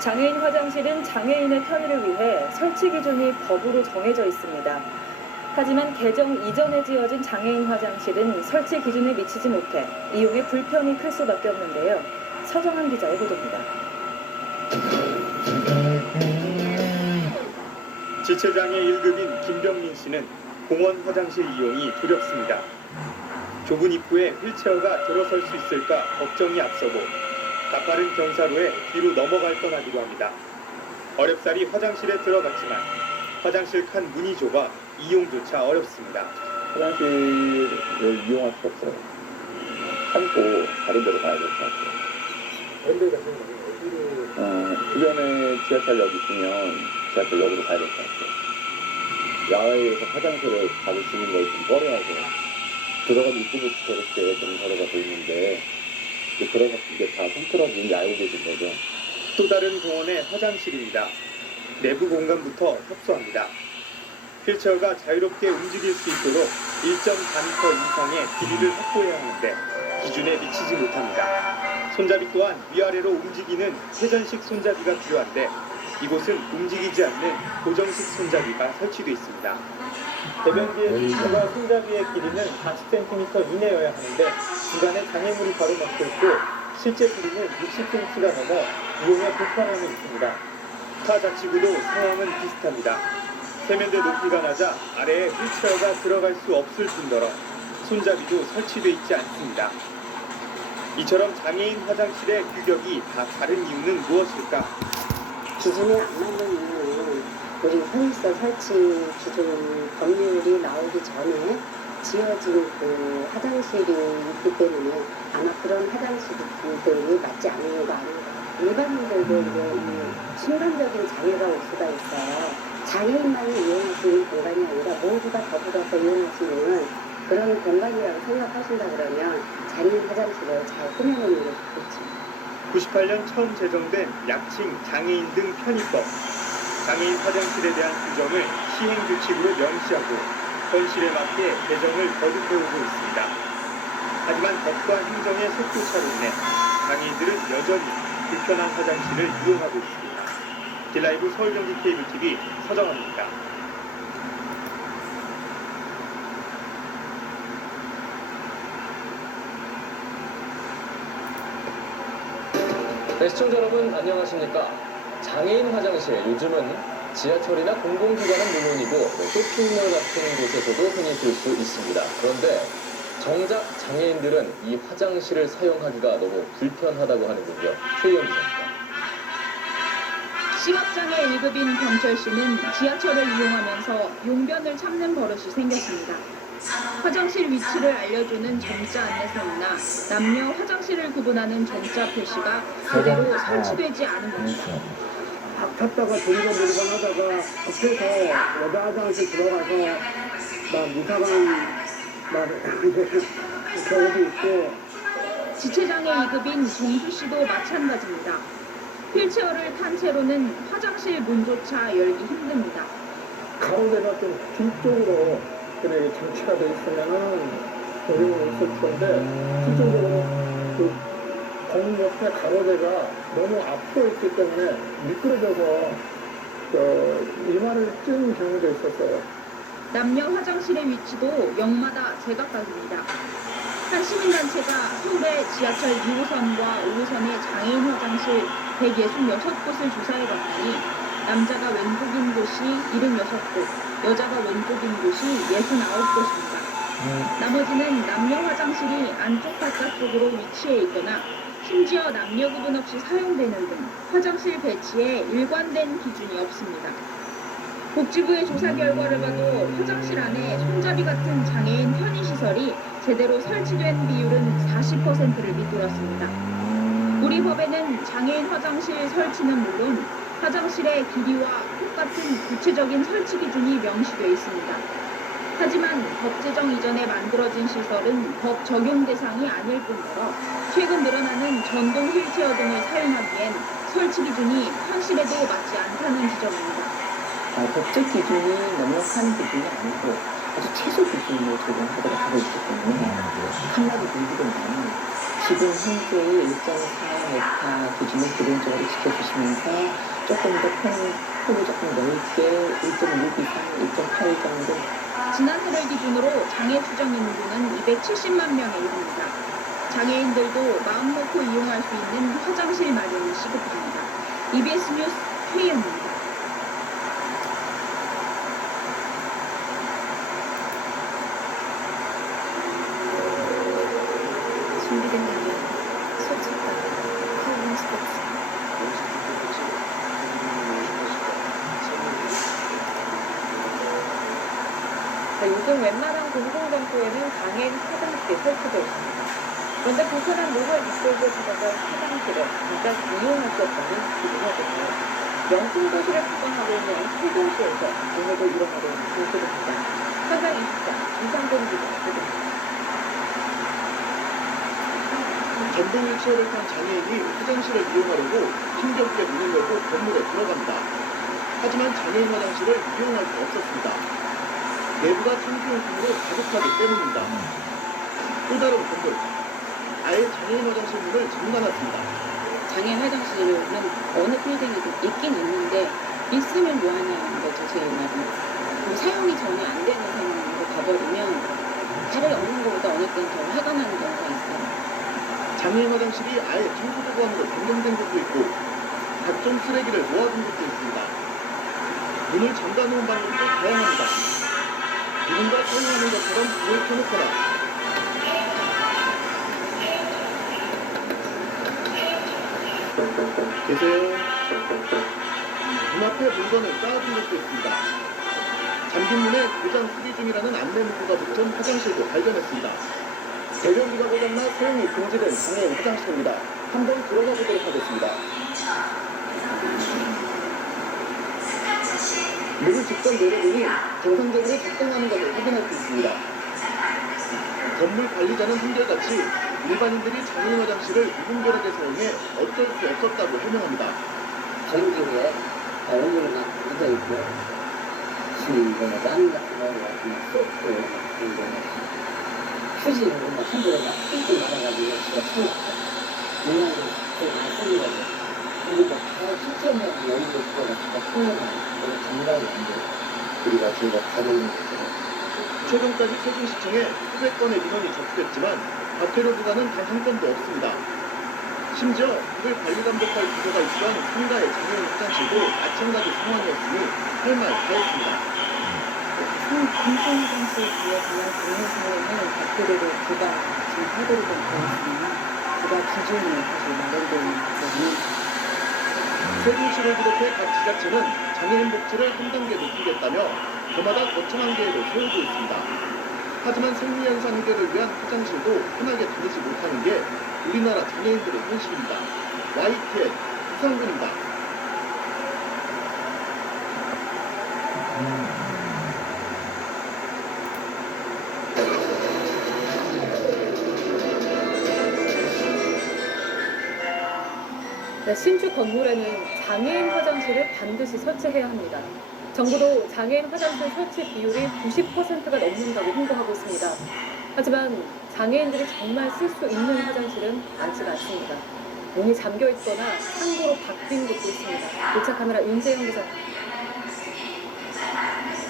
장애인 화장실은 장애인의 편의를 위해 설치 기준이 법으로 정해져 있습니다. 하지만 개정 이전에 지어진 장애인 화장실은 설치 기준에 미치지 못해 이용에 불편이 클 수밖에 없는데요. 서정한 기자의 보도입니다. 지체장애 1급인 김병민 씨는 공원 화장실 이용이 두렵습니다. 좁은 입구에 휠체어가 들어설 수 있을까 걱정이 앞서고 가파른 경사로에 뒤로 넘어갈 뻔하기도 합니다. 어렵사리 화장실에 들어갔지만 화장실 칸 문이 좁아 이용조차 어렵습니다. 화장실을 이용할 수 없어요. 참고 다른 데로 가야 될 것 같아요. 언제 가시는 거예요? 어디로? 주변에 지하철역 있으면 지하철역으로 가야 될 것 같아요. 야외에서 화장실을 가르치는 걸 좀 꺼려해서 들어가도 입구부터 이렇게 경사로가 돼 있는데 들어가서 이게 다 통틀어진 알고 계신 거죠. 또 다른 공원의 화장실입니다. 내부 공간부터 협소합니다. 휠체어가 자유롭게 움직일 수 있도록 1.4m 이상의 길이를 확보해야 하는데 기준에 미치지 못합니다. 손잡이 또한 위아래로 움직이는 회전식 손잡이가 필요한데 이곳은 움직이지 않는 고정식 손잡이가 설치되어 있습니다. 배변기의 휠체어와 손잡이의 길이는 40cm 이내여야 하는데 중간에 장애물이 바로 막혀 있고 실제 길이는 60cm가 넘어 이용에 불편함이 있습니다. 타 자치구도 상황은 비슷합니다. 세면대 높이가 낮아 아래에 휠체어가 들어갈 수 없을 뿐더러 손잡이도 설치되어 있지 않습니다. 이처럼 장애인 화장실의 규격이 다 다른 이유는 무엇일까? 기준에 안 맞는 이유는 우리 현일서 설치 기준 법률이 나오기 전에 지어진 그 화장실이 있기 때문에 아마 그런 화장실들이 맞지 않은 이유가 아닌가. 일반인들도 이제 순간적인 장애가 올 수가 있어요. 장애인만이 이용할 수 있는 공간이 아니라 모두가 더불어서 이용할 수 있는 그런 공간이라고 생각하신다 그러면 장애인 화장실을 잘 꾸며놓는 게 좋겠죠. 98년 처음 제정된 약칭 장애인 등 편의법. 장애인 화장실에 대한 규정을 시행 규칙으로 명시하고 현실에 맞게 개정을 거듭해오고 있습니다. 하지만 법과 행정의 속도차로 인해 장애인들은 여전히 불편한 화장실을 이용하고 있습니다. 딜라이브 서울경기 케이블 TV 서정원입니다. 네, 시청자 여러분 안녕하십니까. 장애인 화장실 요즘은 지하철이나 공공기관은 물론이고 쇼핑몰 같은 곳에서도 흔히 볼 수 있습니다. 그런데 정작 장애인들은 이 화장실을 사용하기가 너무 불편하다고 하는군요. 최희영 기자입니다. 시각장애 1급인 병철 씨는 지하철을 이용하면서 용변을 참는 버릇이 생겼습니다. 화장실 위치를 알려주는 점자 안내서이나 남녀 화장실을 구분하는 점자 표시가 제대로 설치되지 않은 것입니다. 박 탔다가 두리번 하다가 앞에서 여자 화장실 들어가서 막 이상한 경우도 있고. 지체장애 2급인 정수 씨도 마찬가지입니다. 휠체어를 탄 채로는 화장실 문조차 열기 힘듭니다. 가로대가 좀 뒤쪽으로 그래 장치가 돼 있으면은 어려움이 있을 텐데 뒤쪽으로 그 건물 옆에 가로대가 너무 앞서 있기 때문에 미끄러져서 이마를 찌는 경우도 있었어요. 남녀 화장실의 위치도 역마다 제각각입니다. 한 시민단체가 서울의 지하철 2호선과 5호선의 장애인 화장실 166곳을 조사해봤더니 남자가 왼쪽인 곳이 76곳, 여자가 왼쪽인 곳이 69곳입니다. 나머지는 남녀 화장실이 안쪽 바깥쪽으로 위치해 있거나 심지어 남녀 구분 없이 사용되는 등 화장실 배치에 일관된 기준이 없습니다. 복지부의 조사 결과를 봐도 화장실 안에 손잡이 같은 장애인 편의시설이 제대로 설치된 비율은 40%를 밑돌았습니다. 우리 법에는 장애인 화장실 설치는 물론 화장실의 길이와 폭 같은 구체적인 설치 기준이 명시되어 있습니다. 하지만 법 제정 이전에 만들어진 시설은 법 적용 대상이 아닐 뿐더러 최근 늘어나는 전동 휠체어 등을 사용하기엔 설치 기준이 현실에도 맞지 않다는 지적입니다. 법적 기준이 명확한 기준이 아니고 아주 최소 기준으로 적용하도록 하고 있기 때문에 한마디 들기보다는 지금 현재의 1.4m 기준을 기본적으로 지켜주시면서 조금 더 폭을 조금 넓게 1.6 이상, 1.8 정도 지난해를 기준으로 장애 추정 인구는 270만 명에 이릅니다. 장애인들도 마음 놓고 이용할 수 있는 화장실 마련이 시급합니다. EBS 뉴스 최희연입니다. 준비된다면 소책과 칼럼 스포츠. 요즘 웬만한 공공장소에는 장애인 화장실이 설치되어 있습니다. 그런데 불편한 목을 이끌고 찾아갈 화장실을 잠깐 이용할 수 없다는 기준하거든요. 명품도시를 구성하고 있는 세종시에서 오늘도 일어나고 있는 모습입니다. 현장 24 이상돈 기자 보도입니다. 전동 휠체어를 탄 장애인이 화장실을 이용하려고 힘겹게 문을 열고 건물에 들어갑니다. 하지만 장애인 화장실을 이용할 수 없었습니다. 내부가 청소용품으로 가득하기 때문입니다. 또 다른 건물, 아예 장애인 화장실 문을 잠가놨습니다. 장애인 화장실은 어느 빌딩에도 있긴 있는데 있으면 뭐하냐는 거죠, 제 말은. 사용이 전혀 안 되는 상황으로 가버리면 다리 없는 것보다 어느 때는 더 화가 나는 경우가 있어요. 장애인 화장실이 아예 청소도구함으로 변경된 곳도 있고 각종 쓰레기를 모아둔 곳도 있습니다. 문을 잠가놓은 방법도 다양합니다. 누군가 사용하는 것처럼 불을 켜놓거나 계세요. 문 앞에 물건을 쌓아둔 곳도 있습니다. 잠긴 문에 고장 수리 중이라는 안내 문구가 붙은 화장실도 발견했습니다. 대변기가 고장나 사용이 금지된 장애인 화장실입니다. 한번 들어가 보도록 하겠습니다. 문을 직접 내려보니 정상적으로 작동하는 것을 확인할 수 있습니다. 건물 관리자는 한결같이 일반인들이 장애인 화장실을 무분별하게 사용해 어쩔 수 없었다고 해명합니다. 전기에 얼굴이 막 묻어있고 지금 땀 같은 거 같은 쏙 휴지로 막 손으로 막 삐삐 말아가지고 진짜 처음 인간이 많이 쓰는 거죠. 그리고 다 숙제하고 여기도 있고 진짜 큰일나. 정말이 안 돼. 우리가 저희가 가져오는 거죠. 최근까지 세종시청에 수백 건의 민원이 접수됐지만 과태료 부과는 단 한 건도 없습니다. 심지어 이걸 관리 감독할 부서가 있던 상가의 장애인 화장실도 마찬가지 상황이었으니 할 말 다 했습니다. 공공화장실 기업 분야 공유사회는 과태료를 부과 지금 하도록 되어 있으나 부과 기준이 사실 마련되어 있는 것은 세종시를 비롯해 각 지자체는 장애인 복지를 한 단계 높이겠다며 저마다 거창한 계획을 세우고 있습니다. 하지만 생리현상 해결을 위한 화장실도 편하게 다니지 못하는 게 우리나라 장애인들의 현실입니다. YTN 이상근입니다. 신축 건물에는 장애인 화장실을 반드시 설치해야 합니다. 정부도 장애인 화장실 설치 비율이 90%가 넘는다고 홍보하고 있습니다. 하지만 장애인들이 정말 쓸 수 있는 화장실은 많지가 않습니다. 문이 잠겨 있거나 상부로 바뀐 곳도 있습니다. 도착 카메라 윤재영 기자.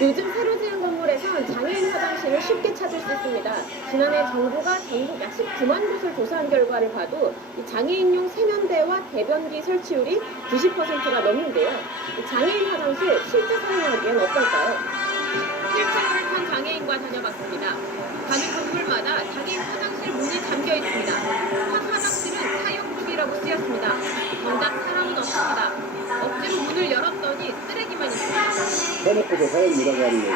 요즘 새로 지은 건물에선 장애인 화장실을 쉽게 찾을 수 있습니다. 지난해 정부가 전국 약 19만 곳을 조사한 결과를 봐도 이 장애인용 세면대와 대변기 설치율이 90%가 넘는데요. 이 장애인 화장실 실제 사용하기엔 어떨까요? 휠체어를 탄 장애인과 다녀봤습니다. 가는 건물마다 장애인 화장실 문이 잠겨 있습니다. 한 화장실은 사용 중이라고 쓰였습니다. 정작 사람은 없습니다. 억지로 문을 열었더니 쓰레기만 있습니다. 해놓고서 사용이라고 하는 것은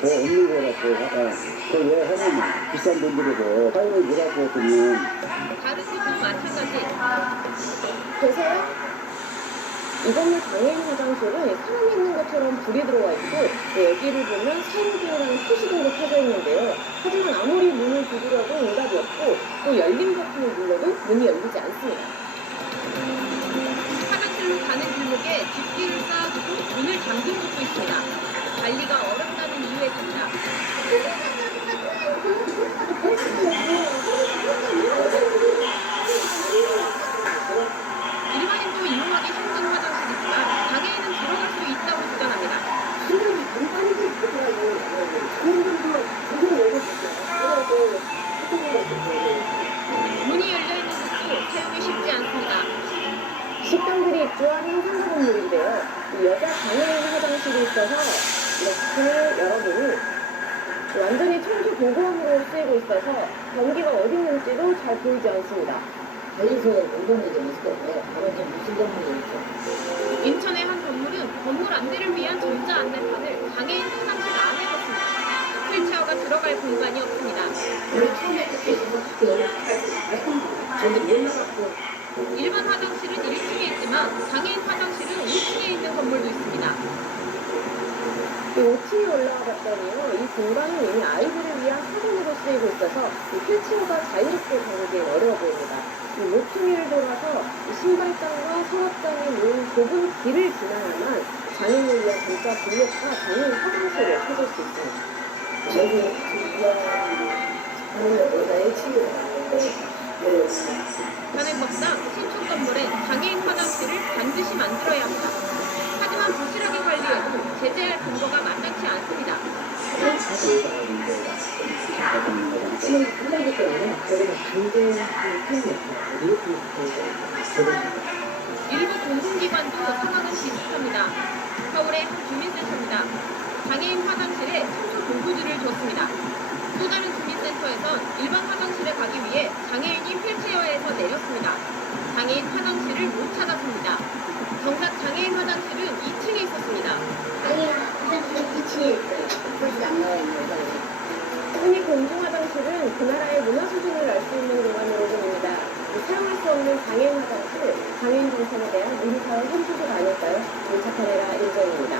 더 없는 거라고 하다. 그왜 하는 비싼 돈들에서 사용을 뭐라고 했더니 다른 곳도 마찬가지. 계세요? 이 건물 장애인 화장실은 사람이 있는 것처럼 불이 들어와 있고 여기를 보면 사용 중이라는 표시등도 켜져 있는데요. 하지만 아무리 문을 두드려도 응답이 없고 또 열림 버튼을 눌러도 문이 열리지 않습니다. 화장실로 가는 길목에 집기를 쌓아두고 문을 잠근 곳도 있습니다. 관리가 어렵다는 이유에 됩니다. 일반인도 이용하기 힘든 화장실이지만 장애인은 들어갈 수 있다고 주장합니다. 문이 열려있는 곳도 사용이 쉽지 않습니다. 식당들이 입주한 행상가 건물인데요. 이 여자 장애인 화장실이 있어서 이렇게 여러분이 완전히 청소 도구함으로 쓰이고 있어서 변기가 어디 있는지도 잘 보이지 않습니다. 여기서 운동이 좀 있을 건데, 그런데 무슨 건물이 있죠? 인천의 한 건물은 건물 안내를 위한 전자 안내판을 장애인 화장실 안에 뒀습니다. 휠체어가 들어갈 공간이 없습니다. 우리 처음에 그때 저도 몰라갖고, 일반 화장실은 1층에 있지만 장애인 화장실은 5층에 있는 건물도 있습니다. 이 5층에 올라와 봤더니요. 이 공간은 이미 아이들을 위한 사공으로 쓰이고 있어서 이 휠체어가 자유롭게 다니기 어려워 보입니다. 이 모퉁이를 돌아서 이 신발장과 서랍장이 모인 좁은 길을 지나야만 장애인을 위한 진짜 블록과 장애인 화장실을 찾을 수 있습니다. 저기, 하는 것보다 일찍이 현행법상 신축 건물엔 장애인 화장실을 반드시 만들어야 합니다. 하지만 부실하게 관리해도 제재할 근거가 마땅치 않습니다. 일부 공공기관도 상황은 비슷합니다. 서울의 한 주민센터입니다. 장애인 화장실에 청소 도구들을 줬습니다. 또 다른 주민센터에선 일반 화장실에 가기 위해 장애인이 휠체어에서 내렸습니다. 장애인 화장실을 못 찾았습니다. 정작 장애인 화장실은 2층에 있었습니다. 흔히 공중화장실은 그 나라의 문화 수준을 알 수 있는 공간으로 보입니다. 사용할 수 없는 장애인 화장실, 장애인 정책에 대한 우리 사회 한 주소가 아닐까요? 밀착카메라 인정입니다.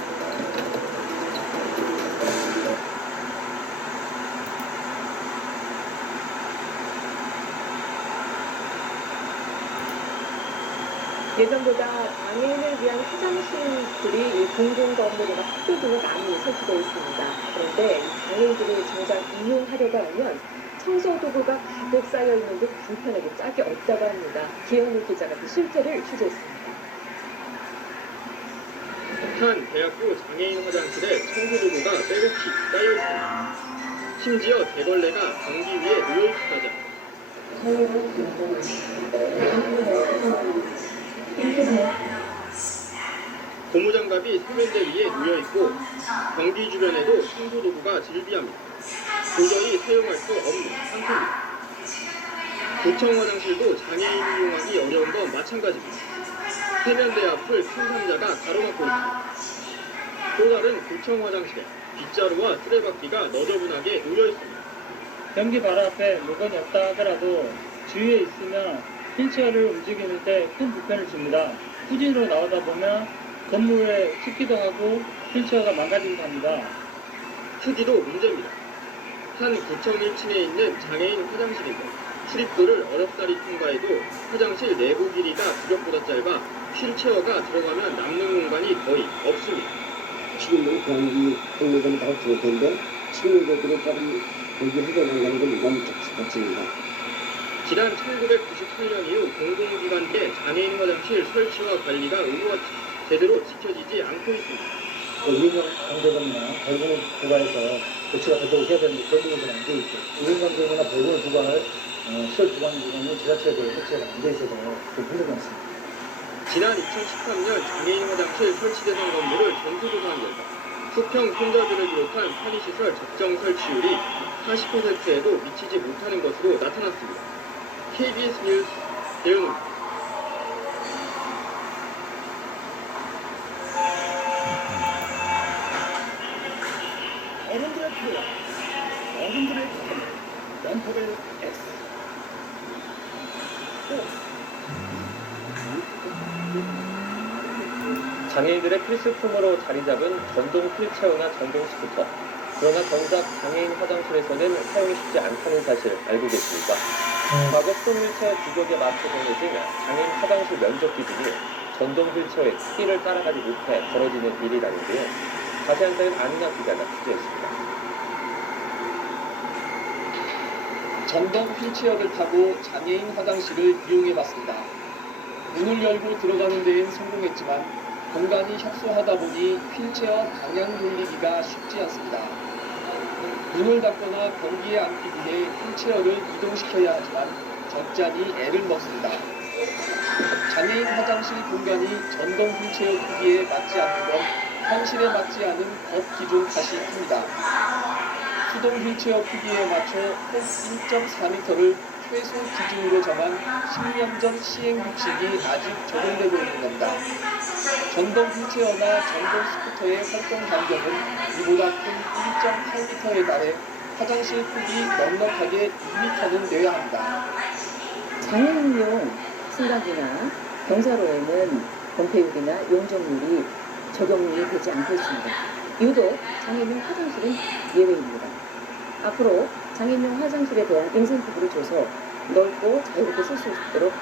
예전보다 장애인을 위한 화장실들이 이 공공건물이나 학교 등에 많이 설치되어 있습니다. 그런데 장애인들이 정작 이용하려고 하면 청소도구가 가득 쌓여있는 듯 불편하게 짝이 없다고 합니다. 기영일 기자가 그 실태를 취재했습니다. 한 대학교 장애인 화장실에 청소도구가 빼곡히 쌓여 있습니다. 심지어 대걸레가 변기 위에 놓여 있다자 고무장갑이 세면대 위에 놓여 있고 변기 주변에도 청소도구가 질비합니다. 도저히 사용할 수 없는 상태입니다. 구청 화장실도 장애인이 이용하기 어려운 건 마찬가지입니다. 세면대 앞을 큰 상자가 가로막고 있습니다. 또 다른 구청 화장실에 빗자루와 쓰레받기가 너저분하게 놓여 있습니다. 변기 바로 앞에 물건이 없다 하더라도 주위에 있으면 휠체어를 움직이는 데 큰 불편을 줍니다. 후진으로 나오다 보면 건물에 습기도 하고 휠체어가 망가지기도 합니다. 크기도 문제입니다. 한 구청 1층에 있는 장애인 화장실인데 출입구를 어렵사리 통과해도 화장실 내부 길이가 구력보다 짧아 휠체어가 들어가면 남는 공간이 거의 없습니다. 지금은 변기 공유좀 더 좋을 텐데, 시민들이 조금 여기 해결하는 건 너무 적습니다. 지난 1998년 이후 공공기관의 장애인 화장실 설치와 관리가 제대로 지켜지지 않고 있습니다. 유명 강제동이나 벌금을 부과해서 조치가 되도록 해야 되는데 그런 부분은 안 돼 있고 유명 강제동이나 벌금을 부과할 시설 기관은 지자체에 설치가 안 돼 있어서 좀 힘든 것 같습니다. 지난 2013년 장애인 화장실 설치 대상 건물을 전수조사한 결과 수평 손잡이를 비롯한 편의시설 적정 설치율이 40%에도 미치지 못하는 것으로 나타났습니다. KBS 뉴스 대현우입니다. 어른들의 필요와 어른들의 고민, 런터벨 S. 장애인들의 필수품으로 자리 잡은 전동 휠체어나 전동 스쿠터. 그러나 정작 장애인 화장실에서는 사용이 쉽지 않다는 사실 알고 계십니까? 과거 스톤 휠체어 규격에 맞춰 정해진 장애인 화장실 면적 기준이 전동 휠체어의 크기를 따라가지 못해 벌어지는 일이라는데요. 자세한 사연 안윤아 기자가 취재했습니다. 전동 휠체어를 타고 장애인 화장실을 이용해봤습니다. 문을 열고 들어가는 데엔 성공했지만 공간이 협소하다 보니 휠체어 방향 돌리기가 쉽지 않습니다. 문을 닫거나 변기에 앉기 위해 휠체어를 이동시켜야 하지만 적잖이 애를 먹습니다. 장애인 화장실 공간이 전동 휠체어 크기에 맞지 않는 건 현실에 맞지 않은 법 기준 탓이 큽니다. 수동 휠체어 크기에 맞춰 폭 1.4m를 최소 기준으로 정한 10년 전 시행 규칙이 아직 적용되고 있는 겁니다. 전동 휠체어나 전동 스쿠터의 활동 반경은 이보다 큰 1.8m에 달해 화장실 크기 넉넉하게 2m는 내야 합니다. 장애인용 승강기나 경사로에는 범폐율이나 용적률이 적용이 되지 않고 있습니다. 유독 장애인용 화장실은 예외입니다. 앞으로 장애인용 화장실에 대한 인센티브를 줘서 넓고 자유롭게 쓸 수 있도록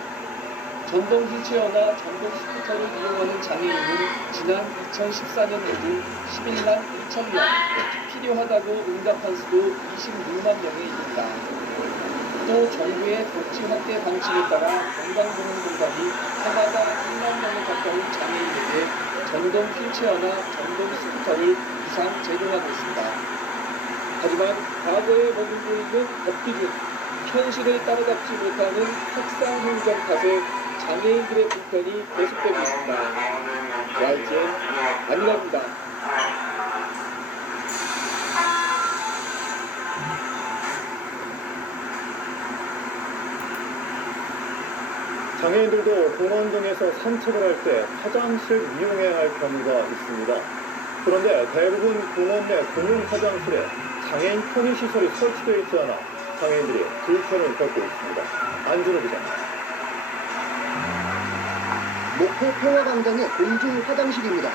전동 휠체어나 전동 스쿠터를 이용하는 장애인은 지난 2014년도도 11만 2천 명, 필요하다고 응답한 수도 26만 명에 이릅니다. 또 정부의 복지 확대 방침에 따라 건강보험 공단이 해마다 1만 명에 가까운 장애인에게 전동 휠체어나 전동 스쿠터를 이상 제공하고 있습니다. 하지만 과거에 머물고 있는 법기준, 현실을 따라잡지 못하는 특상 행정 탓에 장애인들의 불편이 계속되고 있습니다. YTN 안일합니다. 장애인들도 공원 등에서 산책을 할 때 화장실 이용해야 할 경우가 있습니다. 그런데 대부분 공원 내 공용 화장실에 장애인 편의시설이 설치되어 있지 않아 장애인들이 불편을 겪고 있습니다. 안준호 기자입니다. 목포 평화광장의 공중 화장실입니다.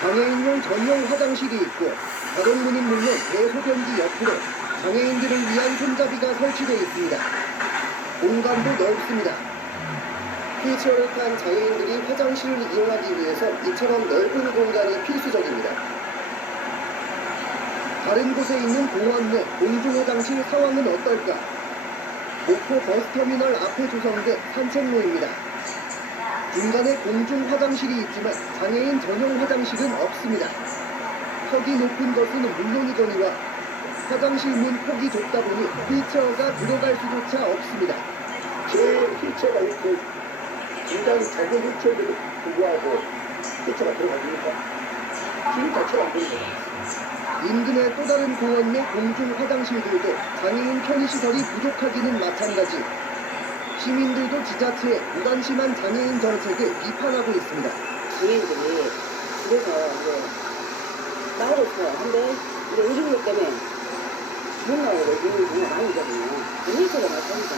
장애인용 전용 화장실이 있고 자동문인 물론 대소변기 옆으로 장애인들을 위한 손잡이가 설치되어 있습니다. 공간도 넓습니다. 휠체어를 탄 장애인들이 화장실을 이용하기 위해서 이처럼 넓은 공간이 필수적입니다. 다른 곳에 있는 공원 내 공중 화장실 상황은 어떨까? 목포 버스터미널 앞에 조성된 산책로입니다. 중간에 공중 화장실이 있지만 장애인 전용 화장실은 없습니다. 턱이 높은 것은 물론이거니와 화장실 문 폭이 좁다 보니 휠체어가 들어갈 수조차 없습니다. 제 휠체어가 이렇게 굉장히 작은 휠체어에도 불구하고 휠체어가 들어갑니까? 휠 자체가 안 보입니다. 인근의 또 다른 공원 내 공중 화장실들도 장애인 편의시설이 부족하기는 마찬가지. 시민들도 지자체의 무관심한 장애인 정책을 비판하고 있습니다. 장애인들이 집에서 이제 나오고 있어요. 근데 이제 의료력 때문에 못 나오고 있는 경우가 많이 있거든요. 휠체어가 나타니까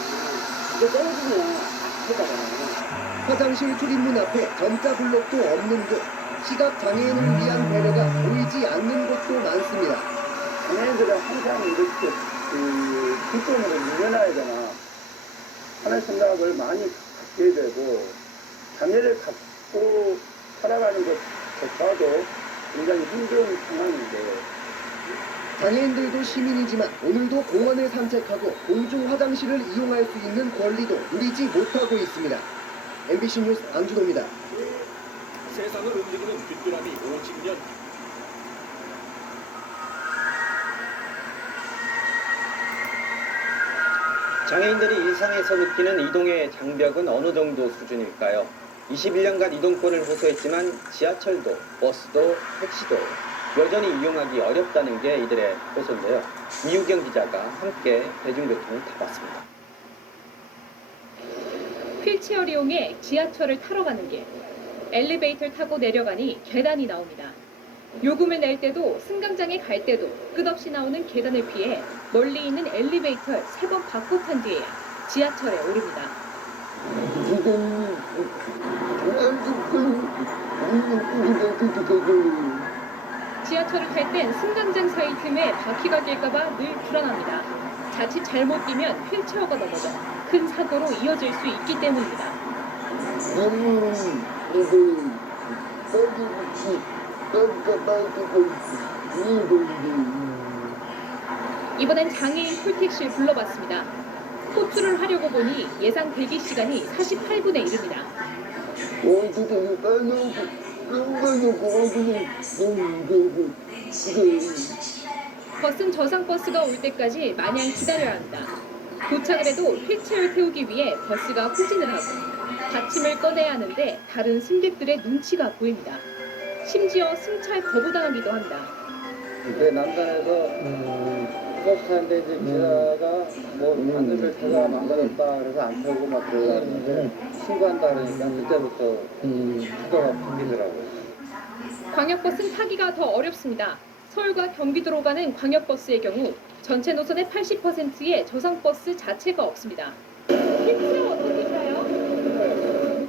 이거 떨어지면 되잖아요. 화장실 출입문 앞에 점자 블록도 없는 듯 시각장애인을 위한 배려가 보이지 않는 곳도 많습니다. 장애인들은 항상 이렇게 뒷돈으로 밀려나야 되나 하는 생각을 많이 갖게 되고 장애를 갖고 살아가는 것조차도 굉장히 힘든 상황인데 장애인들도 시민이지만 오늘도 공원을 산책하고 공중 화장실을 이용할 수 있는 권리도 누리지 못하고 있습니다. MBC 뉴스 안준호입니다. 세상을 움직이는 뒷드라미 50년 장애인들이 일상에서 느끼는 이동의 장벽은 어느 정도 수준일까요? 21년간 이동권을 호소했지만 지하철도, 버스도, 택시도 여전히 이용하기 어렵다는 게 이들의 호소인데요. 이유경 기자가 함께 대중교통을 타봤습니다. 휠체어를 이용해 지하철을 타러 가는 길. 엘리베이터를 타고 내려가니 계단이 나옵니다. 요금을 낼 때도 승강장에 갈 때도 끝없이 나오는 계단을 피해 멀리 있는 엘리베이터를 3번 바꿔 탄 뒤에 지하철에 오릅니다. 지하철을 탈 땐 승강장 사이 틈에 바퀴가 낄까봐 늘 불안합니다. 자칫 잘못 뛰면 휠체어가 넘어져 큰 사고로 이어질 수 있기 때문입니다. 이번엔 장애인 콜택시를 불러봤습니다. 호출을 하려고 보니 예상 대기 시간이 48분에 이릅니다. 버스는 저상버스가 올 때까지 마냥 기다려야 합니다. 도착을 해도 휠체어를 태우기 위해 버스가 후진을 하고 받침을 꺼내야 하는데 다른 승객들의 눈치가 보입니다. 심지어 승차에 거부당하기도 합니다. 그 난간에서 버스 타는데 이제 기사가 뭐 안전벨트가 망가졌다 그래서 안 타고 막 그러는데 신고한다 그러니까 그때부터 추가가 풀리더라고요. 광역버스는 타기가 더 어렵습니다. 서울과 경기도로 가는 광역버스의 경우 전체 노선의 80%의 저상버스 자체가 없습니다. 휠체어 어떻게인가요?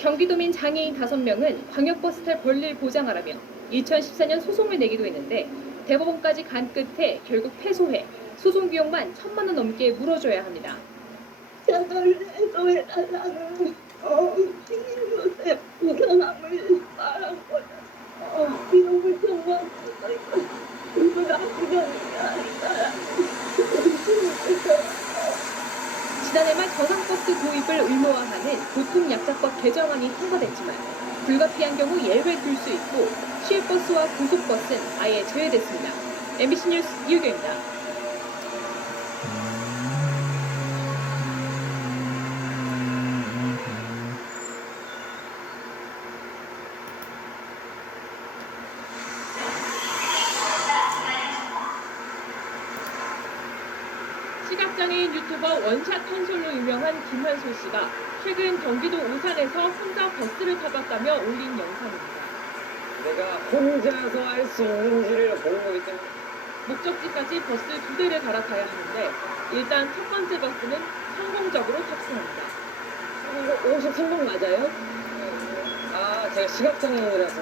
경기도민 장애인 5명은 광역버스 탈 권리를 보장하라며 2014년 소송을 내기도 했는데 대법원까지 간 끝에 결국 패소해 소송 비용만 1,000만 원 넘게 물어줘야 합니다. 저를 해소해달라는 요새 불안함을 말한 거죠. 비용을 정말 이걸 아프게 하는 게 아니라 지난해 말 저상버스 도입을 의무화하는 교통약자법 개정안이 통과됐지만 불가피한 경우 예외를 둘 수 있고 시외버스와 고속버스는 아예 제외됐습니다. MBC 뉴스 이유경입니다. 시각장애인 유튜버 원샷 한솔로 유명한 김한솔 씨가 최근 경기도 오산에서 혼자 버스를 타봤다며 올린 영상입니다. 내가 혼자서 할 수 있는지를 보는 거기 때문에 목적지까지 버스 2대를 갈아타야 하는데 일단 첫 번째 버스는 성공적으로 탑승합니다. 이거 53번 맞아요? 아 제가 시각장애인이라서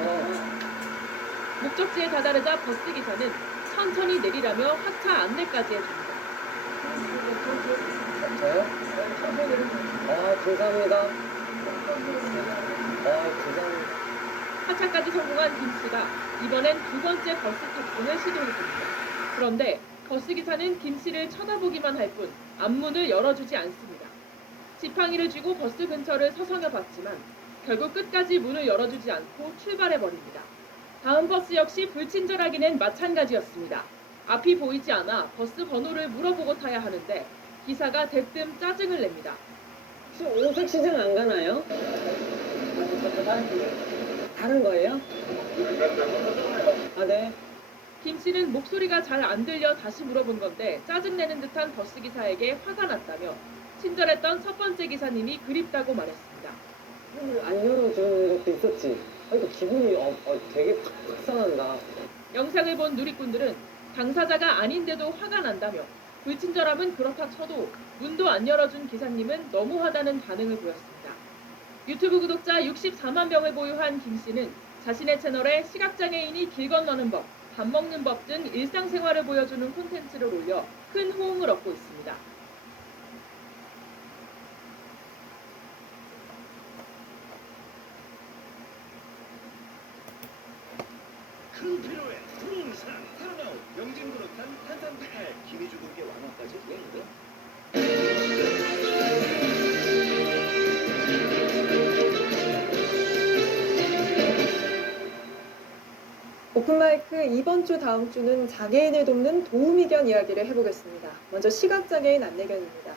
목적지에 다다르자 버스 기사는 천천히 내리라며 하차 안내까지 해줍니다. 저요? 아 감사합니다. 아 감사합니다. 하차까지 성공한 김 씨가 이번엔 2번째 버스 탑승을 시도했습니다. 그런데 버스 기사는 김 씨를 쳐다보기만 할 뿐 앞문을 열어주지 않습니다. 지팡이를 쥐고 버스 근처를 서성여 봤지만 결국 끝까지 문을 열어주지 않고 출발해버립니다. 다음 버스 역시 불친절하기는 마찬가지였습니다. 앞이 보이지 않아 버스 번호를 물어보고 타야 하는데 기사가 대뜸 짜증을 냅니다. 혹시 오색 시장 안 가나요? 다른 거예요? 아, 네. 김 씨는 목소리가 잘 안 들려 다시 물어본 건데 짜증내는 듯한 버스 기사에게 화가 났다며 친절했던 첫 번째 기사님이 그립다고 말했습니다. 안 열어주는 것도 있었지. 그러니까 기분이 되게 확산한다. 영상을 본 누리꾼들은 당사자가 아닌데도 화가 난다며 불친절함은 그렇다 쳐도 문도 안 열어준 기사님은 너무하다는 반응을 보였습니다. 유튜브 구독자 64만 명을 보유한 김 씨는 자신의 채널에 시각장애인이 길 건너는 법, 밥 먹는 법 등 일상생활을 보여주는 콘텐츠를 올려 큰 호응을 얻고 있습니다. 큰 필요에 풍산 살아나온 명진그릇한 탄산비탈 기미주독의 완화까지 왜 오픈마이크 이번 주 다음 주는 장애인을 돕는 도우미견 이야기를 해보겠습니다. 먼저 시각장애인 안내견입니다.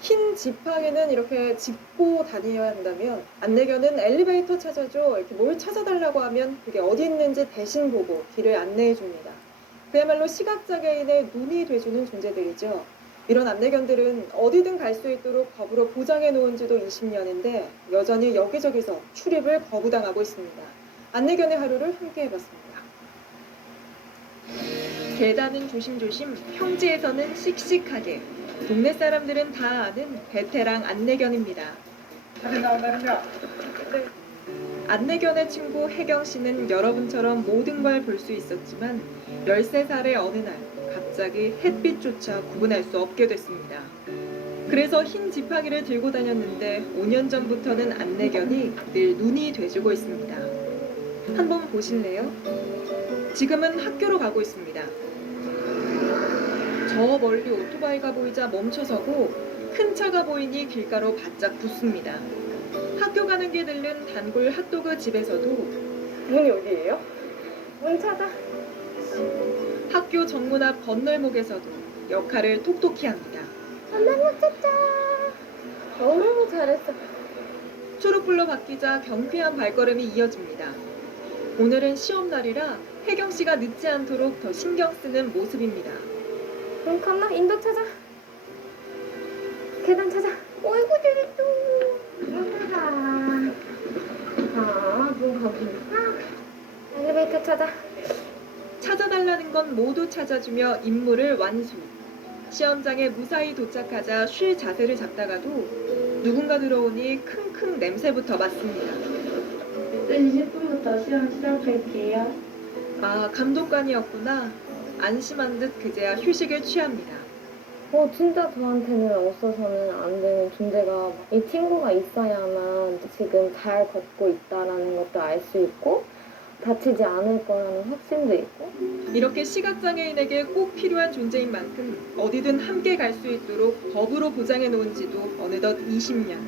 흰 지팡이는 이렇게 짚고 다녀야 한다면 안내견은 엘리베이터 찾아줘 이렇게 뭘 찾아달라고 하면 그게 어디 있는지 대신 보고 길을 안내해 줍니다. 그야말로 시각장애인의 눈이 돼주는 존재들이죠. 이런 안내견들은 어디든 갈 수 있도록 법으로 보장해 놓은 지도 20년인데 여전히 여기저기서 출입을 거부당하고 있습니다. 안내견의 하루를 함께 해봤습니다. 계단은 조심조심, 평지에서는 씩씩하게. 동네 사람들은 다 아는 베테랑 안내견입니다. 사진 나온다는데. 안내견의 친구 혜경 씨는 여러분처럼 모든 걸 볼 수 있었지만 13살의 어느 날 갑자기 햇빛조차 구분할 수 없게 됐습니다. 그래서 흰 지팡이를 들고 다녔는데 5년 전부터는 안내견이 늘 눈이 돼주고 있습니다. 한번 보실래요? 지금은 학교로 가고 있습니다. 저 멀리 오토바이가 보이자 멈춰서고 큰 차가 보이니 길가로 바짝 붙습니다. 학교 가는 게 들른 단골 핫도그 집에서도 문이 어디예요? 문 찾아. 학교 정문 앞 건널목에서도 역할을 톡톡히 합니다. 건널목 찾자. 너무 잘했어. 초록불로 바뀌자 경쾌한 발걸음이 이어집니다. 오늘은 시험날이라 혜경 씨가 늦지 않도록 더 신경 쓰는 모습입니다. 그럼 건너 인도 찾아. 계단 찾아. 어이구 재밌어. 찾아. 눈 감으니까 엘리베이터 찾아. 찾아달라는 건 모두 찾아주며 임무를 완수. 시험장에 무사히 도착하자 쉴 자세를 잡다가도 누군가 들어오니 킁킁 냄새부터 맡습니다. 20분부터 시험 시작할게요. 아, 감독관이었구나. 안심한 듯 그제야 휴식을 취합니다. 진짜 저한테는 없어서는 안 되는 존재가 이 친구가 있어야만 지금 잘 걷고 있다라는 것도 알 수 있고 다치지 않을 거라는 확신도 있고 이렇게 시각장애인에게 꼭 필요한 존재인 만큼 어디든 함께 갈 수 있도록 법으로 보장해 놓은 지도 어느덧 20년.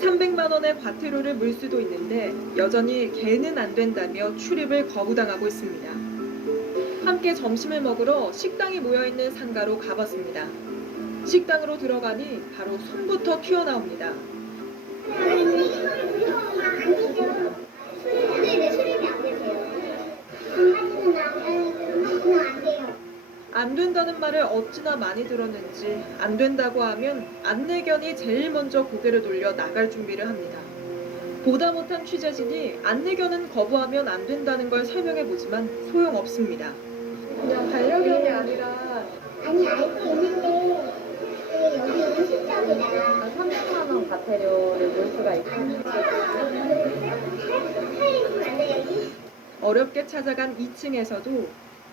300만 원의 과태료를 물 수도 있는데 여전히 걔는 안 된다며 출입을 거부당하고 있습니다. 함께 점심을 먹으러 식당이 모여있는 상가로 가봤습니다. 식당으로 들어가니 바로 손부터 튀어나옵니다. 안 된다는 말을 어찌나 많이 들었는지 안 된다고 하면 안내견이 제일 먼저 고개를 돌려 나갈 준비를 합니다. 보다 못한 취재진이 안내견은 거부하면 안 된다는 걸 설명해보지만 소용없습니다. 그냥 반려견이 아니라 아니 알고 있는데 여기 음식점이다. 300만 원 과태료를 물 수가 있고 어렵게 찾아간 2층에서도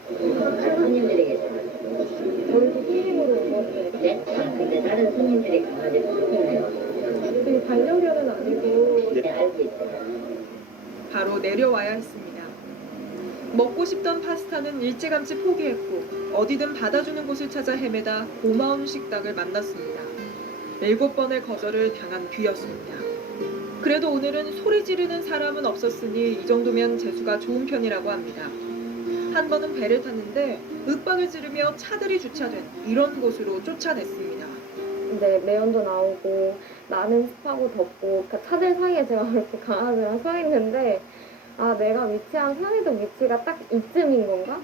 손님들이 계세요. 저희도 손님으로 온 건데 네? 근데 다른 손님들이 강아지를 보내요. 되게 반려견은 아니고 네, 알고 있어요. 바로 내려와야 했습니다. 먹고 싶던 파스타는 일찌감치 포기했고 어디든 받아주는 곳을 찾아 헤매다 고마운 식당을 만났습니다. 7번의 거절을 당한 뒤였습니다. 그래도 오늘은 소리 지르는 사람은 없었으니 이 정도면 재수가 좋은 편이라고 합니다. 한 번은 배를 탔는데 윽박을 지르며 차들이 주차된 이런 곳으로 쫓아냈습니다. 이제 매연도 나오고 나는 습하고 덥고 그러니까 차들 사이에 제가 그렇게 강아지랑 서 있는데 내가 위치한 편의점 위치가 딱 이쯤인 건가?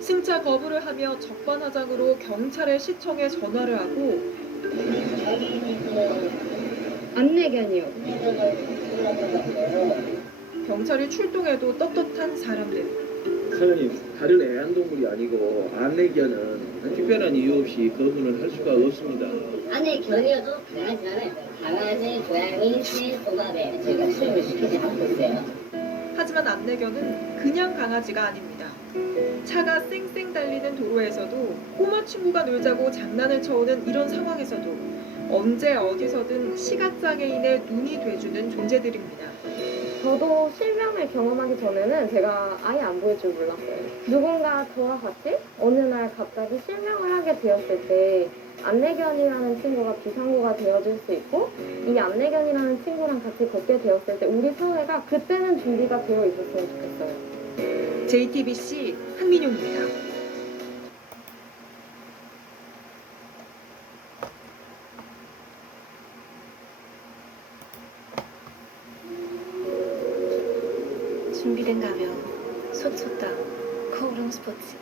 승차 거부를 하며 적반하장으로 경찰에 시청에 전화를 하고 안내견이요. 경찰이 출동해도 떳떳한 사람들. 사장님, 다른 애완동물이 아니고 안내견은 특별한 이유 없이 거부를 할 수가 없습니다. 안내견이어도 강아지잖아요. 강아지, 고양이, 새, 도마뱀 저희가 수입을 시키지 않고 있어요. 하지만 안내견은 그냥 강아지가 아닙니다. 차가 쌩쌩 달리는 도로에서도 꼬마 친구가 놀자고 장난을 쳐오는 이런 상황에서도 언제 어디서든 시각장애인의 눈이 돼주는 존재들입니다. 저도 실명을 경험하기 전에는 제가 아예 안 보일 줄 몰랐어요. 누군가 저와 같이 어느 날 갑자기 실명을 하게 되었을 때 안내견이라는 친구가 비상구가 되어줄 수 있고 이 안내견이라는 친구랑 같이 걷게 되었을 때 우리 사회가 그때는 준비가 되어 있었으면 좋겠어요. JTBC 한민용입니다. 준비된가 하면 속 솟다 코오롱 스포츠.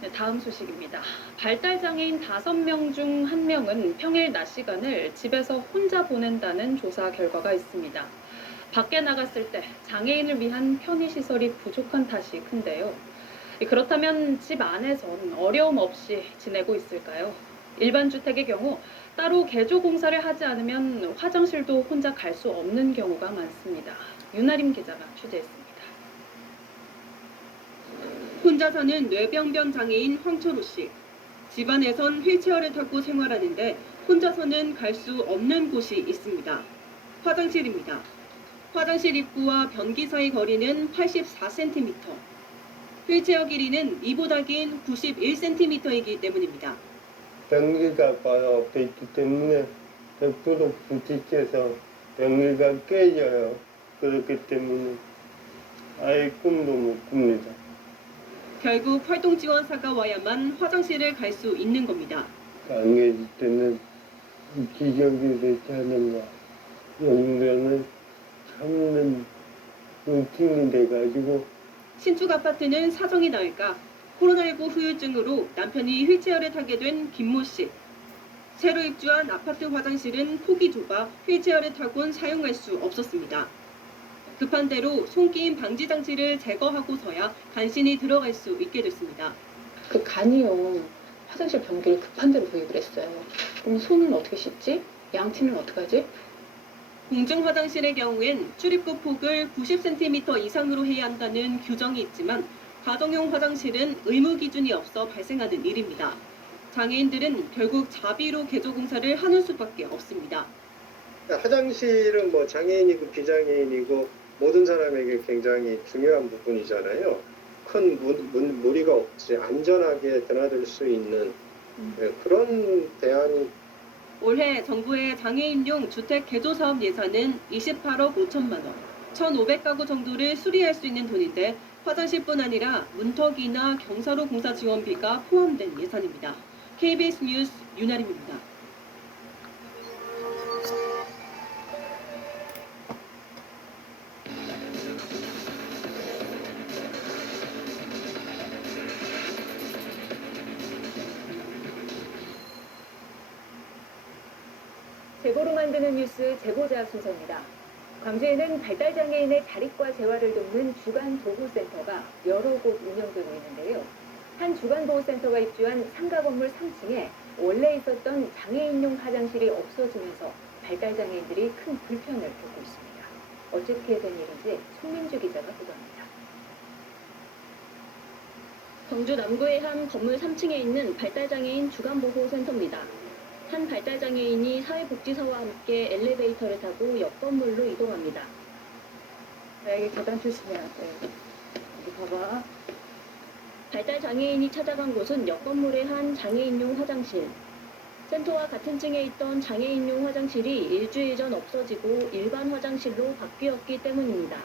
네, 다음 소식입니다. 발달장애인 5명 중 1명은 평일 낮 시간을 집에서 혼자 보낸다는 조사 결과가 있습니다. 밖에 나갔을 때 장애인을 위한 편의시설이 부족한 탓이 큰데요. 그렇다면 집 안에선 어려움 없이 지내고 있을까요? 일반 주택의 경우 따로 개조 공사를 하지 않으면 화장실도 혼자 갈 수 없는 경우가 많습니다. 윤아림 기자가 취재했습니다. 혼자 사는 뇌병변 장애인 황철우 씨. 집안에선 휠체어를 타고 생활하는데 혼자서는 갈 수 없는 곳이 있습니다. 화장실입니다. 화장실 입구와 변기 사이 거리는 84cm. 휠체어 길이는 이보다 긴 91cm이기 때문입니다. 변기가 바로 앞에 있기 때문에 100% 부딪혀서 변기가 깨져요. 그렇기 때문에 아예 꿈도 못 꿉니다. 결국 활동지원사가 와야만 화장실을 갈 수 있는 겁니다. 안 계실 때는 기적이 되지 않은가. 연변을 참는 루틴이 돼가지고 신축 아파트는 사정이 나을까? 코로나19 후유증으로 남편이 휠체어를 타게 된 김모 씨. 새로 입주한 아파트 화장실은 폭이 좁아 휠체어를 타곤 사용할 수 없었습니다. 급한 대로 손끼임 방지 장치를 제거하고서야 간신히 들어갈 수 있게 됐습니다. 그 간이요. 화장실 변기를 급한 대로 도입을 했어요. 그럼 손은 어떻게 씻지? 양치는 어떡하지? 공중 화장실의 경우엔 출입구 폭을 90cm 이상으로 해야 한다는 규정이 있지만 가정용 화장실은 의무 기준이 없어 발생하는 일입니다. 장애인들은 결국 자비로 개조 공사를 하는 수밖에 없습니다. 화장실은 뭐 장애인이고 비장애인이고 모든 사람에게 굉장히 중요한 부분이잖아요. 큰 무리가 없이 안전하게 드나들 수 있는 그런 대안이. 올해 정부의 장애인용 주택 개조 사업 예산은 28억 5천만 원, 1,500가구 정도를 수리할 수 있는 돈인데 화장실뿐 아니라 문턱이나 경사로 공사 지원비가 포함된 예산입니다. KBS 뉴스 윤아림입니다. 제보로 만드는 뉴스 제보자 순서입니다. 광주에는 발달장애인의 자립과 재활을 돕는 주간보호센터가 여러 곳 운영되고 있는데요. 한 주간보호센터가 입주한 상가 건물 3층에 원래 있었던 장애인용 화장실이 없어지면서 발달장애인들이 큰 불편을 겪고 있습니다. 어떻게 된 일인지 송민주 기자가 보도합니다. 광주 남구의 한 건물 3층에 있는 발달장애인 주간보호센터입니다. 한 발달장애인이 사회복지사와 함께 엘리베이터를 타고 옆 건물로 이동합니다. 여기 계단 조심해야 돼. 여기 봐봐. 발달장애인이 찾아간 곳은 옆 건물의 한 장애인용 화장실. 센터와 같은 층에 있던 장애인용 화장실이 일주일 전 없어지고 일반 화장실로 바뀌었기 때문입니다.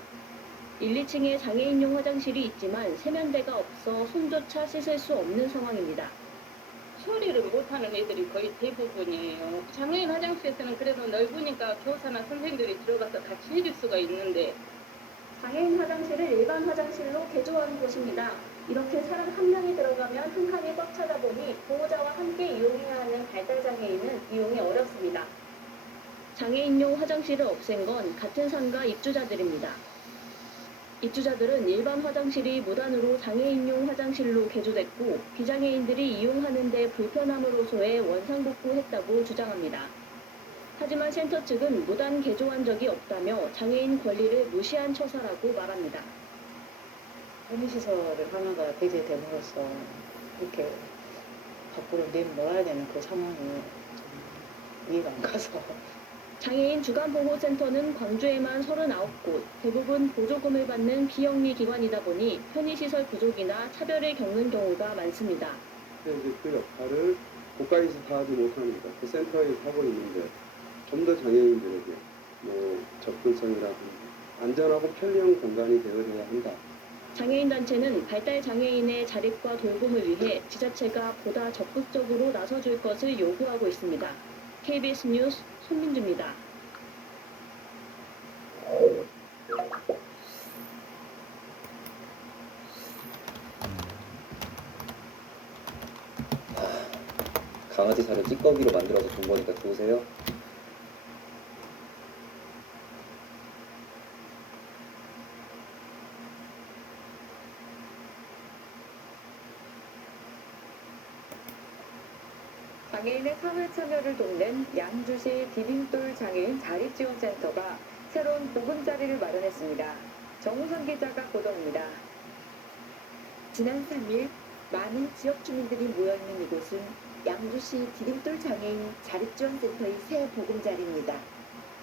1, 2층에 장애인용 화장실이 있지만 세면대가 없어 손조차 씻을 수 없는 상황입니다. 처리를 못하는 애들이 거의 대부분이에요. 장애인 화장실에서는 그래도 넓으니까 교사나 선생들이 들어가서 같이 해줄 수가 있는데 장애인 화장실을 일반 화장실로 개조한 곳입니다. 이렇게 사람 한 명이 들어가면 한 칸이 꽉 차다 보니 보호자와 함께 이용해야 하는 발달장애인은 이용이 어렵습니다. 장애인용 화장실을 없앤 건 같은 상가 입주자들입니다. 입주자들은 일반 화장실이 무단으로 장애인용 화장실로 개조됐고 비장애인들이 이용하는 데 불편함으로서의 원상복구했다고 주장합니다. 하지만 센터 측은 무단 개조한 적이 없다며 장애인 권리를 무시한 처사라고 말합니다. 편의시설을 하나가 배제됨으로써 이렇게 밖으로 내놓아야 되는 그 상황이 좀 이해가 안 가서. 장애인 주간보호센터는 광주에만 39곳, 대부분 보조금을 받는 비영리 기관이다 보니 편의시설 부족이나 차별을 겪는 경우가 많습니다. 이제 그 역할을 국가에서 다하지 못하니까 그 센터에서 하고 있는데 좀 더 장애인들에게 뭐 접근성이라든지 안전하고 편리한 공간이 되어야 한다. 장애인 단체는 발달 장애인의 자립과 돌봄을 위해 지자체가 보다 적극적으로 나서줄 것을 요구하고 있습니다. KBS 뉴스 손민주입니다. 강아지 살을 찌꺼기로 만들어서 돈 버니까 좋으세요? 장애인의 사회 참여를 돕는 양주시 디딤돌 장애인 자립지원센터가 새로운 보금자리를 마련했습니다. 정우선 기자가 보도합니다. 지난 3일 많은 지역 주민들이 모여있는 이곳은 양주시 디딤돌 장애인 자립지원센터의 새 보금자리입니다.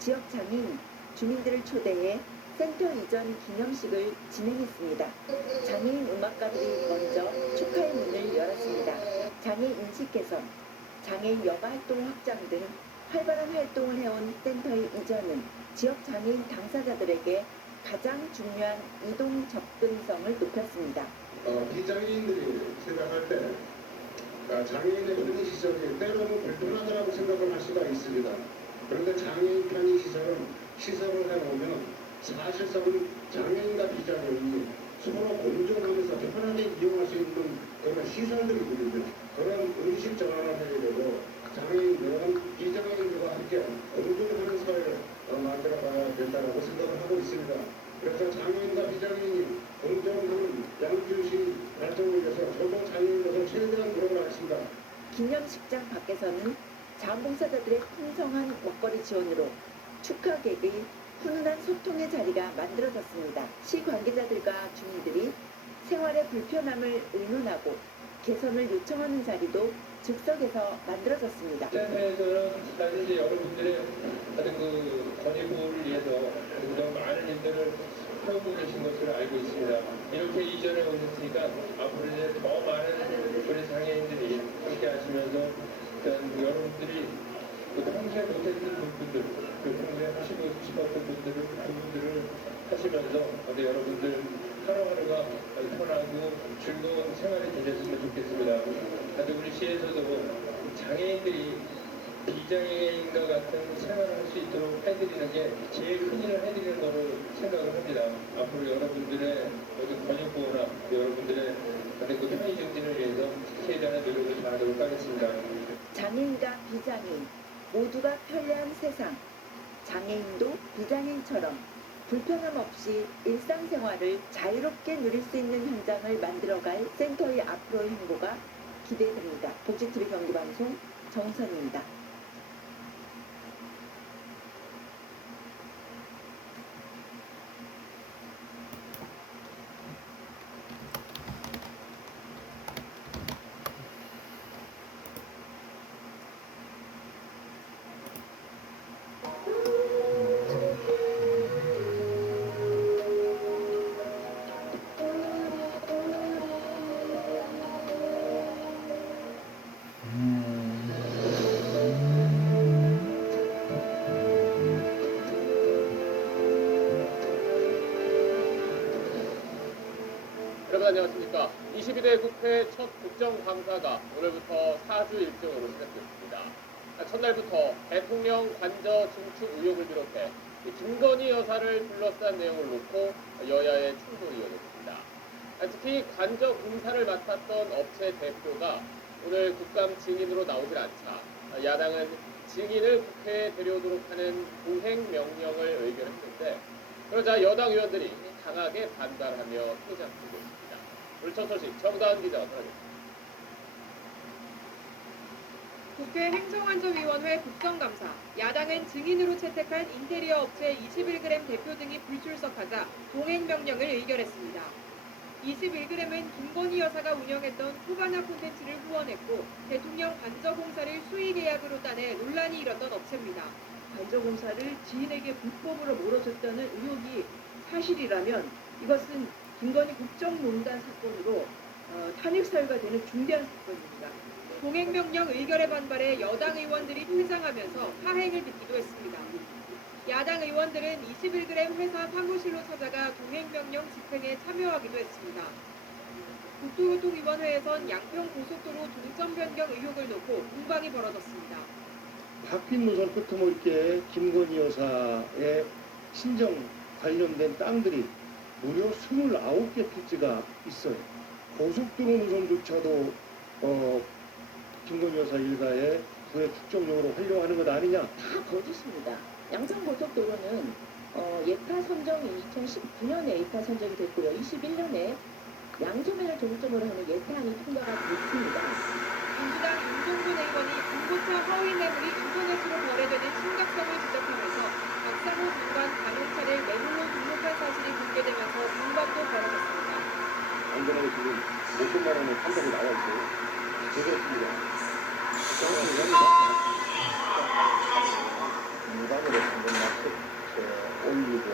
지역 장애인, 주민들을 초대해 센터 이전 기념식을 진행했습니다. 장애인 음악가들이 먼저 축하의 문을 열었습니다. 장애 인식 개선, 장애인 여가 활동 확장 등 활발한 활동을 해온 센터의 이전은 지역 장애인 당사자들에게 가장 중요한 이동 접근성을 높였습니다. 비장애인들이 생각할 때 장애인의 편의시설이 때로는 불편하다고 생각을 할 수가 있습니다. 그런데 장애인 편의시설은 시설을 해놓으면 사실상은 장애인과 비장애인이 서로 공존하면서 편하게 이용할 수 있는 그런 시설들이거든요. 그런 의식 전환을 해야 되고 장애인들은 비장애인들과 함께 공존하는 사회를 만들어가야 된다고 생각을 하고 있습니다. 그래서 장애인과 비장애인이 공존하는 양주시 발전을 위해서 저도 장애인으로서 최대한 노력을 하겠습니다. 기념식장 밖에서는 자원봉사자들의 풍성한 먹거리 지원으로 축하객의 훈훈한 소통의 자리가 만들어졌습니다. 시 관계자들과 주민들이 생활의 불편함을 의논하고 개선을 요청하는 자리도 즉석에서 만들어졌습니다. 센터에서는 사실 여러분들의 어떤 건의구호를 위해서 그동안 많은 일들을 하고 계신 것을 알고 있습니다. 이렇게 이전에 오셨으니까 앞으로 이제 더 많은 우리 장애인들이 함께 하시면서 여러분들이 평소에 못했던 분들, 평소에 하시고 싶었던 분들을 하시면서 여러분들 하루하루가 편하고 즐거운 생활이 되셨으면 좋겠습니다. 우리 시에서도 장애인들이 비장애인과 같은 생활을 할 수 있도록 해드리는 게 제일 큰 일을 해드리는 거로 생각을 합니다. 앞으로 여러분들의 모든 권유구호나 여러분들의 편의 증진을 위해서 최대한의 노력을 다하도록 하겠습니다. 장애인과 비장애인 모두가 편리한 세상, 장애인도 비장애인처럼 불편함 없이 일상생활을 자유롭게 누릴 수 있는 현장을 만들어갈 센터의 앞으로의 행보가 기대됩니다. 복지TV 경기방송 정선입니다. 여러분 안녕하십니까. 22대 국회 첫 국정감사가 오늘부터 4주 일정으로 시작됐습니다. 첫날부터 대통령 관저 증축 의혹을 비롯해 김건희 여사를 둘러싼 내용을 놓고 여야의 충돌이 이어졌습니다. 특히 관저 공사를 맡았던 업체 대표가 오늘 국감 증인으로 나오질 않자 야당은 증인을 국회에 데려오도록 하는 동행 명령을 의결했는데 그러자 여당 의원들이 강하게 반발하며 퇴장하고 있습니다. 오늘 첫 소식 정다은 기자가 전하겠습니다. 국회 행정안전위원회 국정감사, 야당은 증인으로 채택한 인테리어 업체 21g 대표 등이 불출석하자 동행명령을 의결했습니다. 21g은 김건희 여사가 운영했던 후바나 콘텐츠를 후원했고 대통령 관저공사를 수의계약으로 따내 논란이 일었던 업체입니다. 관저공사를 지인에게 불법으로 몰아줬다는 의혹이 사실이라면 이것은 김건희 국정농단 사건으로 탄핵 사유가 되는 중대한 사건입니다. 동행명령 의결에 반발해 여당 의원들이 퇴장하면서 파행을 빚기도 했습니다. 야당 의원들은 21g 회사 사무실로 찾아가 동행명령 집행에 참여하기도 했습니다. 국토교통위원회에선 양평 고속도로 동점 변경 의혹을 놓고 공방이 벌어졌습니다. 바뀐 노선 끄트머리게 김건희 여사의 친정 관련된 땅들이 무려 29개 필지가 있어요. 고속도로 노선조차도 김건희 여사 일가의 부의 축적용으로 활용하는 것 아니냐? 다 거짓입니다. 양천고속도로는 예파 선정이 2019년에 예파 선정이 됐고요. 21년에 양조면을 종점으로 하는 예타안이 통과가 됐습니다. 민주당 윤종근 의원이 중고차 허위 매물이 인터넷으로 거래되는 심각성을 지적하면서 박상호 장관 간호차를 매물로 등록한 사실이 공개되면서 공방도 벌어졌습니다. 안전하게 지금 5천만 원의 판단이 나와 있어요. 그렇습니다. 무단으로 당근 마켓에 올리고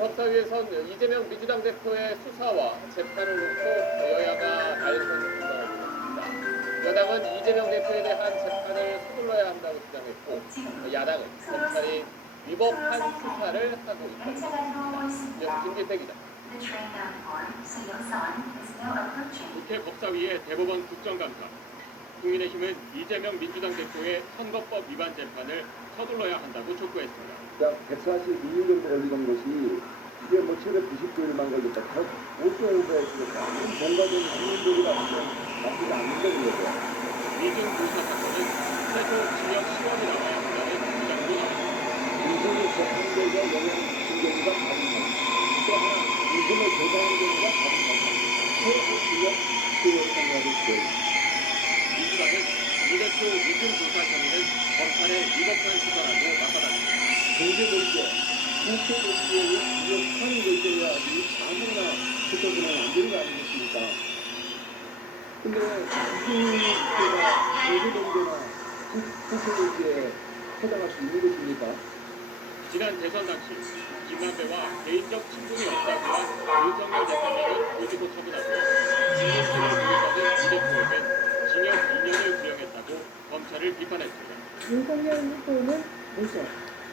국회법사위에선 이재명 민주당 대표의 수사와 재판을 놓고 여야가 날선 분석을 벌였습니다. 여당은 이재명 대표에 대한 재판을 서둘러야 한다고 주장했고, 야당은 검찰이 위법한 수사를 하고 있다고 했습니다. 이어서 김기태 기자. 국회 법사위의 대법원 국정감사. 국민의힘은 이재명 민주당 대표의 선거법 위반 재판을 서둘러야 한다고 촉구했습니다. 약 142일 정도 걸리던 것이 이게 뭐 최대 99일만 걸렸다. 5.5배에 줄였다. 뭔가적인 국민들이라 하면 나쁘지 않는다는 거죠. 이중 불사 사건은 최소 징역 10원이 나와야 한다는 주장도 나옵니다. 인생의 재판대가 영향을 미친 경우가 가능하다. 또 하나, 인생을 조사하는 경우가 가능하다. 최소 징역 10원이 상하를 되어 민주당은 이 대표 이중 불사 혐의는 검찰의 위법한 수사라고 나타났습니다. 경제적이죠. 국회의원의 위협하는 결정이야지 아무나 붙어서는 안 되는 거 아니겠습니까? 근데 국민께가 경제정제나 국회의원에 해당할 수 있는 것입니까? 지난 대선 당시 김만배와 개인적 친분이 없다고 한 윤석열 대통령은 보직고 처분하고 진실을 보유하는 이 대표에겐 징역 2년을 구형했다고 검찰을 비판했습니다. 윤석열 후보는 무죄,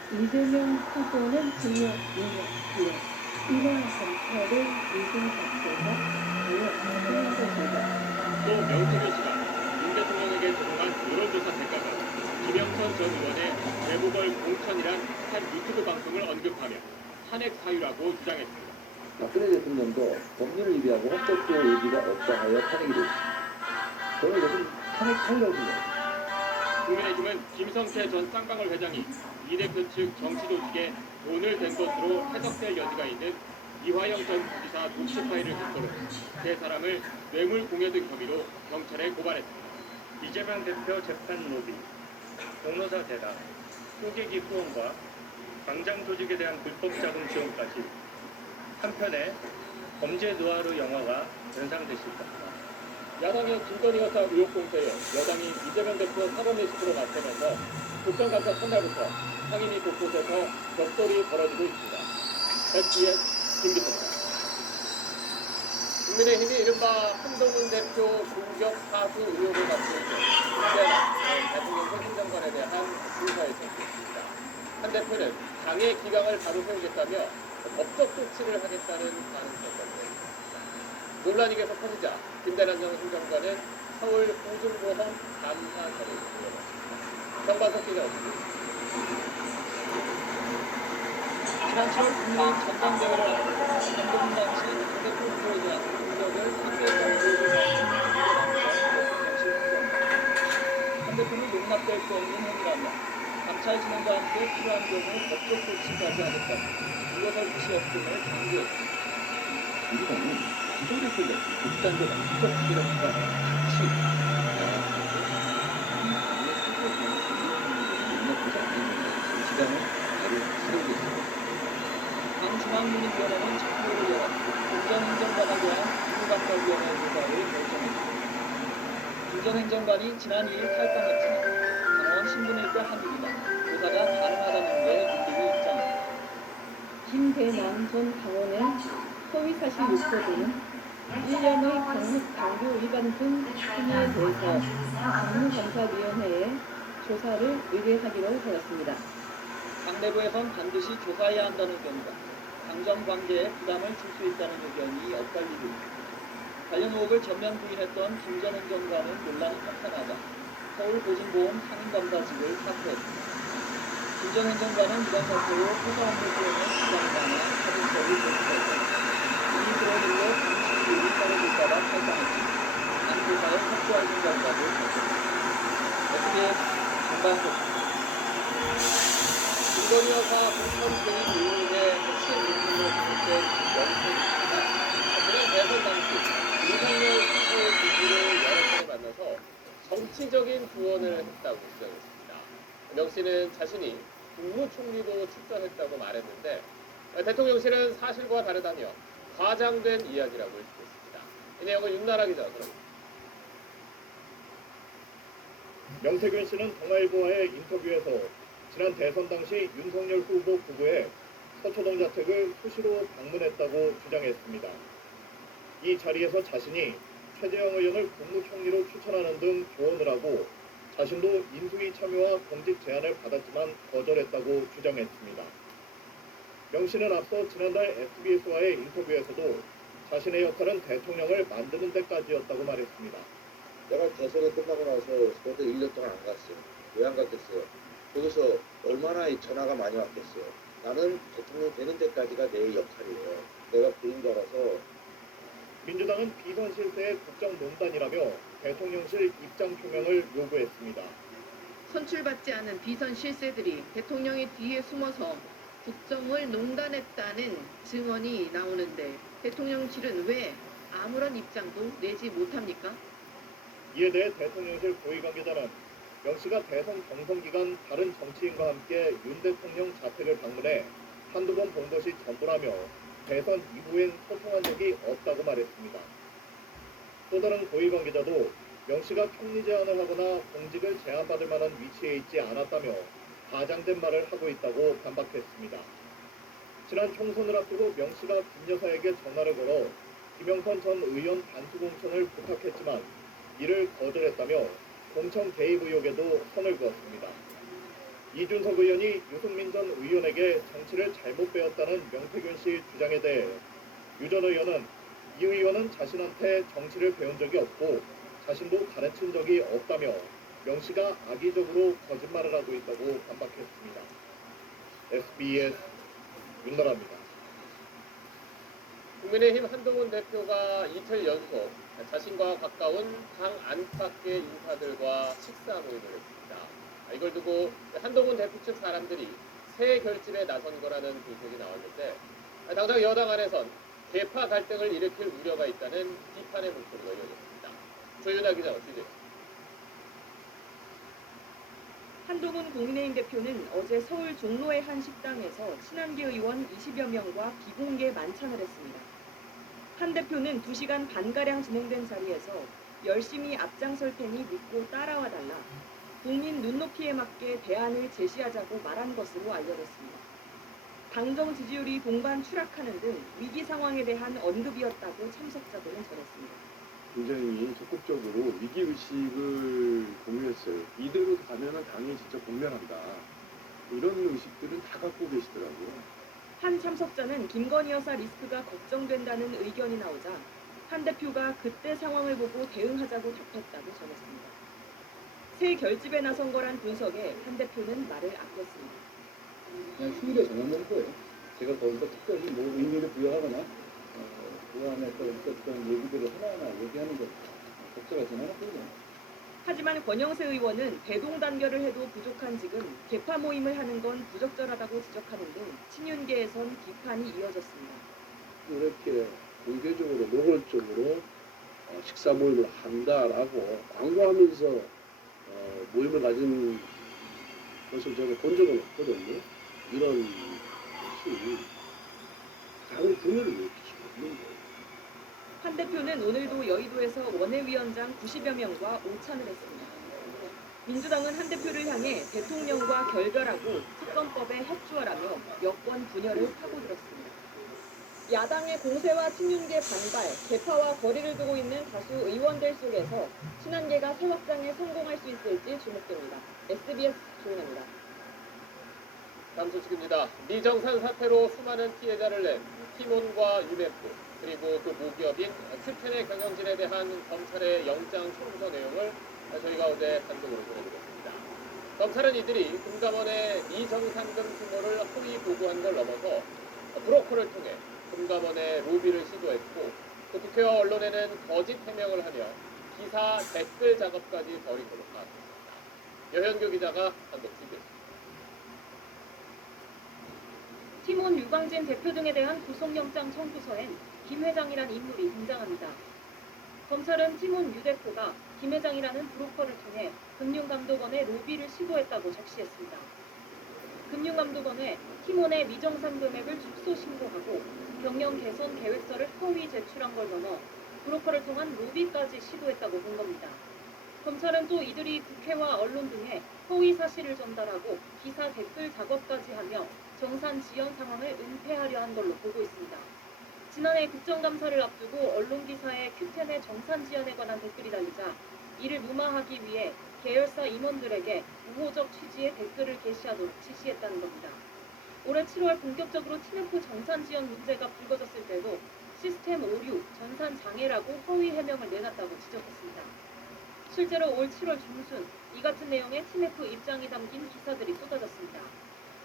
이재명 후보는 징역 2년 구형. 이러한 검찰의 이중 자체가 과연 어떤 것인가? 또 명태균 씨가 윤 대통령에게 제공한 여론조사 대가가 김영선 전 의원의 재보궐 공천이란 한 유튜브 방송을 언급하며 탄핵 사유라고 주장했습니다. 박근혜 대통령도 법률을 위배하고 헌법적 의지가 없다 하여 탄핵이 됐습니다. 저는 이것은 탄핵 사유라고 생각합니다. 국민의힘은 김성태 전 쌍방울 회장이 이 대표 측 정치 조직에 돈을 댄 것으로 해석될 여지가 있는 이화영 전 부지사 녹취 파일을 뒷거로 세 사람을 뇌물 공여등 혐의로 경찰에 고발했습니다. 이재명 대표 재판 로비, 공로사 대당, 호객기 후원과 광장 조직에 대한 불법 자금 지원까지 한편에 범죄 누아르 영화가 연상되실 겁니다. 야당의 김건희 여사 의혹 공세에 여당이 이재명 대표 사법 리스크로 나서면서 국정감사 첫날부터 상임위 곳곳에서 격돌이 벌어지고 있습니다. SBS 김기태입니다. 국민의힘이 이른바 한동훈 대표 공격 사수 의혹을 받고 있는 대통령 행정관에 대한 수사에 들어있습니다. 한 대표는 당의 기강을 바로 세우겠다며 법적 조치를 하겠다는 가능성까지 있습니다. 논란이 계속 커지자 김대란 전 행정관은 서울 보증보험 감사서를 올려봤습니다. 정반석 기자였습니다. 지난 7월 국민의힘 전당대회를 앞두고 한동훈 당시 대표 후보에 대한 공격을 상대했다는 의혹을 받는 한 대표는 용납될 수 없는 행위라며 감찰 진행과 함께 필요한 경우 법적 조치까지 하겠다고 물러설 뜻이 없음을 강조했습니다. 민주당은 기존대표가 극단적 부적 기력과 같이 당중앙윤리위원회는 작별을 열어 김전행정관에 대한 국무감사위원회 조사를 결정했습니다. 김전행정관이 지난 2일 탈당했지만 당원 신분일 때 한 일이다. 조사가 가능하다는 게 윤리위 입장입니다. 김대남 전 당원의 허위사실 유포 등 1년의 당규 위반 등 혐의에 대해서 국무감사위원회에 조사를 의뢰하기로 하였습니다. 당 내부에선 반드시 조사해야 한다는 의견과 당정 관계에 부담을 줄 수 있다는 의견이 엇갈리고 있습니다. 관련 의혹을 전면 부인했던 김 전 행정관은 논란이 확산하자 서울보증보험 상임검사직을 사퇴했습니다. 김 전 행정관은 이번 사태로 회사업무 수행에 부담감과 사직서를 제출했고 이미 그런 일로 정치율이 떨어질까봐 탈당했지만 안 조사에 협조할 생각까지 밝혔습니다. SBS 정반석 김건희 여사 공천 개입 의혹의 핵심 인물로 지목된 명태균입니다. 그는 대선 당시 윤석열 후보의 지지를 여러 차례 만나서 정치적인 조언을 했다고 주장했습니다. 명 씨는 자신이 국무총리도 출전했다고 말했는데 대통령실은 사실과 다르다며 과장된 이야기라고 했습니다. 이 내용을 윤나라 기자가 들어봅니다. 명태균 씨는 동아일보와의 인터뷰에서 지난 대선 당시 윤석열 후보 부부의 서초동 자택을 수시로 방문했다고 주장했습니다. 이 자리에서 자신이 최재형 의원을 국무총리로 추천하는 등 조언을 하고 자신도 인수위 참여와 공직 제안을 받았지만 거절했다고 주장했습니다. 명 씨는 앞서 지난달 SBS와의 인터뷰에서도 자신의 역할은 대통령을 만드는 데까지였다고 말했습니다. 내가 대선이 끝나고 나서 그때 1년 동안 안 갔어요. 왜 안 갔겠어요? 거기서 얼마나 전화가 많이 왔겠어요. 나는 대통령 되는 데까지가 내 역할이에요. 내가 부인자라서. 민주당은 비선 실세의 국정농단이라며 대통령실 입장 표명을 요구했습니다. 선출받지 않은 비선 실세들이 대통령의 뒤에 숨어서 국정을 농단했다는 증언이 나오는데 대통령실은 왜 아무런 입장도 내지 못합니까? 이에 대해 대통령실 고위 관계자는 명 씨가 대선 경선 기간 다른 정치인과 함께 윤 대통령 자택을 방문해 한두 번 본 것이 전부라며 대선 이후엔 소통한 적이 없다고 말했습니다. 또 다른 고위 관계자도 명 씨가 총리 제안을 하거나 공직을 제안받을 만한 위치에 있지 않았다며 과장된 말을 하고 있다고 반박했습니다. 지난 총선을 앞두고 명 씨가 김 여사에게 전화를 걸어 김영선 전 의원 단수 공천을 부탁했지만 이를 거절했다며 공천 개입 의혹에도 선을 그었습니다. 이준석 의원이 유승민 전 의원에게 정치를 잘못 배웠다는 명태균 씨 주장에 대해 유 전 의원은 이 의원은 자신한테 정치를 배운 적이 없고 자신도 가르친 적이 없다며 명 씨가 악의적으로 거짓말을 하고 있다고 반박했습니다. SBS 윤나라입니다. 국민의힘 한동훈 대표가 이틀 연속 자신과 가까운 당 안팎의 인사들과 식사 모임을 했습니다. 이걸 두고 한동훈 대표 측 사람들이 새 결집에 나선 거라는 분석이 나왔는데 당장 여당 안에선 계파 갈등을 일으킬 우려가 있다는 비판의 목소리가 이어졌습니다. 조윤아 기자가 취재했습니다. 한동훈 국민의힘 대표는 어제 서울 종로의 한 식당에서 친한계 의원 20여 명과 비공개 만찬을 했습니다. 한 대표는 2시간 반가량 진행된 자리에서 열심히 앞장설 테니 믿고 따라와 달라 국민 눈높이에 맞게 대안을 제시하자고 말한 것으로 알려졌습니다. 당정 지지율이 동반 추락하는 등 위기 상황에 대한 언급이었다고 참석자들은 전했습니다. 굉장히 적극적으로 위기의식을 공유했어요. 이대로 가면은 당이 진짜 공멸한다. 이런 의식들은 다 갖고 계시더라고요. 한 참석자는 김건희 여사 리스크가 걱정된다는 의견이 나오자 한 대표가 그때 상황을 보고 대응하자고 답했다고 전했습니다. 새 결집에 나선 거란 분석에 한 대표는 말을 아꼈습니다. 그냥 휴일에 정해놓은 거예요. 제가 거기서 특별히 뭐 의미를 부여하거나 그 안에 또 있었던 얘기들을 하나하나 얘기하는 게 적절하지는 않았거든요. 하지만 권영세 의원은 대동단결을 해도 부족한 지금 개파 모임을 하는 건 부적절하다고 지적하는 등 친윤계에선 비판이 이어졌습니다. 이렇게 공개적으로 노골적으로 식사 모임을 한다라고 광고하면서 모임을 가진 것을 제가 본 적은 없거든요. 이런 것이 당의 분열을 일으킬 수가 없는 거예요. 한 대표는 오늘도 여의도에서 원외위원장 90여 명과 오찬을 했습니다. 민주당은 한 대표를 향해 대통령과 결별하고 특검법에 협조하라며 여권 분열을 파고들었습니다. 야당의 공세와 친윤계 반발, 개파와 거리를 두고 있는 다수 의원들 속에서 친한계가 새 확장에 성공할 수 있을지 주목됩니다. SBS 조인입니다. 다음 소식입니다. 미정산 사태로 수많은 피해자를 낸 티몬과 유메프 그리고 그 모기업인 큐텐의 경영진에 대한 검찰의 영장 청구서 내용을 저희가 어제 단독으로 전해드렸습니다. 검찰은 이들이 금감원에 미정상금 규모를 허위 보고한 걸 넘어서 브로커를 통해 금감원에 로비를 시도했고 또 국회와 언론에는 거짓 해명을 하며 기사 댓글 작업까지 벌인 걸로 파악했습니다. 여현교 기자가 단독 취재했습니다. 티몬 유광진 대표 등에 대한 구속영장 청구서엔 김 회장이란 인물이 등장합니다. 검찰은 티몬 유 대표가 김 회장이라는 브로커를 통해 금융감독원에 로비를 시도했다고 적시했습니다. 금융감독원에 티몬의 미정산 금액을 축소 신고하고 경영 개선 계획서를 허위 제출한 걸 넘어 브로커를 통한 로비까지 시도했다고 본 겁니다. 검찰은 또 이들이 국회와 언론 등에 허위 사실을 전달하고 기사 댓글 작업까지 하며 정산 지연 상황을 은폐하려 한 걸로 보고 있습니다. 지난해 국정감사를 앞두고 언론 기사에 Q10의 정산 지연에 관한 댓글이 달리자 이를 무마하기 위해 계열사 임원들에게 우호적 취지의 댓글을 게시하도록 지시했다는 겁니다. 올해 7월 본격적으로 TMF 정산 지연 문제가 불거졌을 때도 시스템 오류, 전산 장애라고 허위 해명을 내놨다고 지적했습니다. 실제로 올 7월 중순 이 같은 내용의 TMF 입장이 담긴 기사들이 쏟아졌습니다.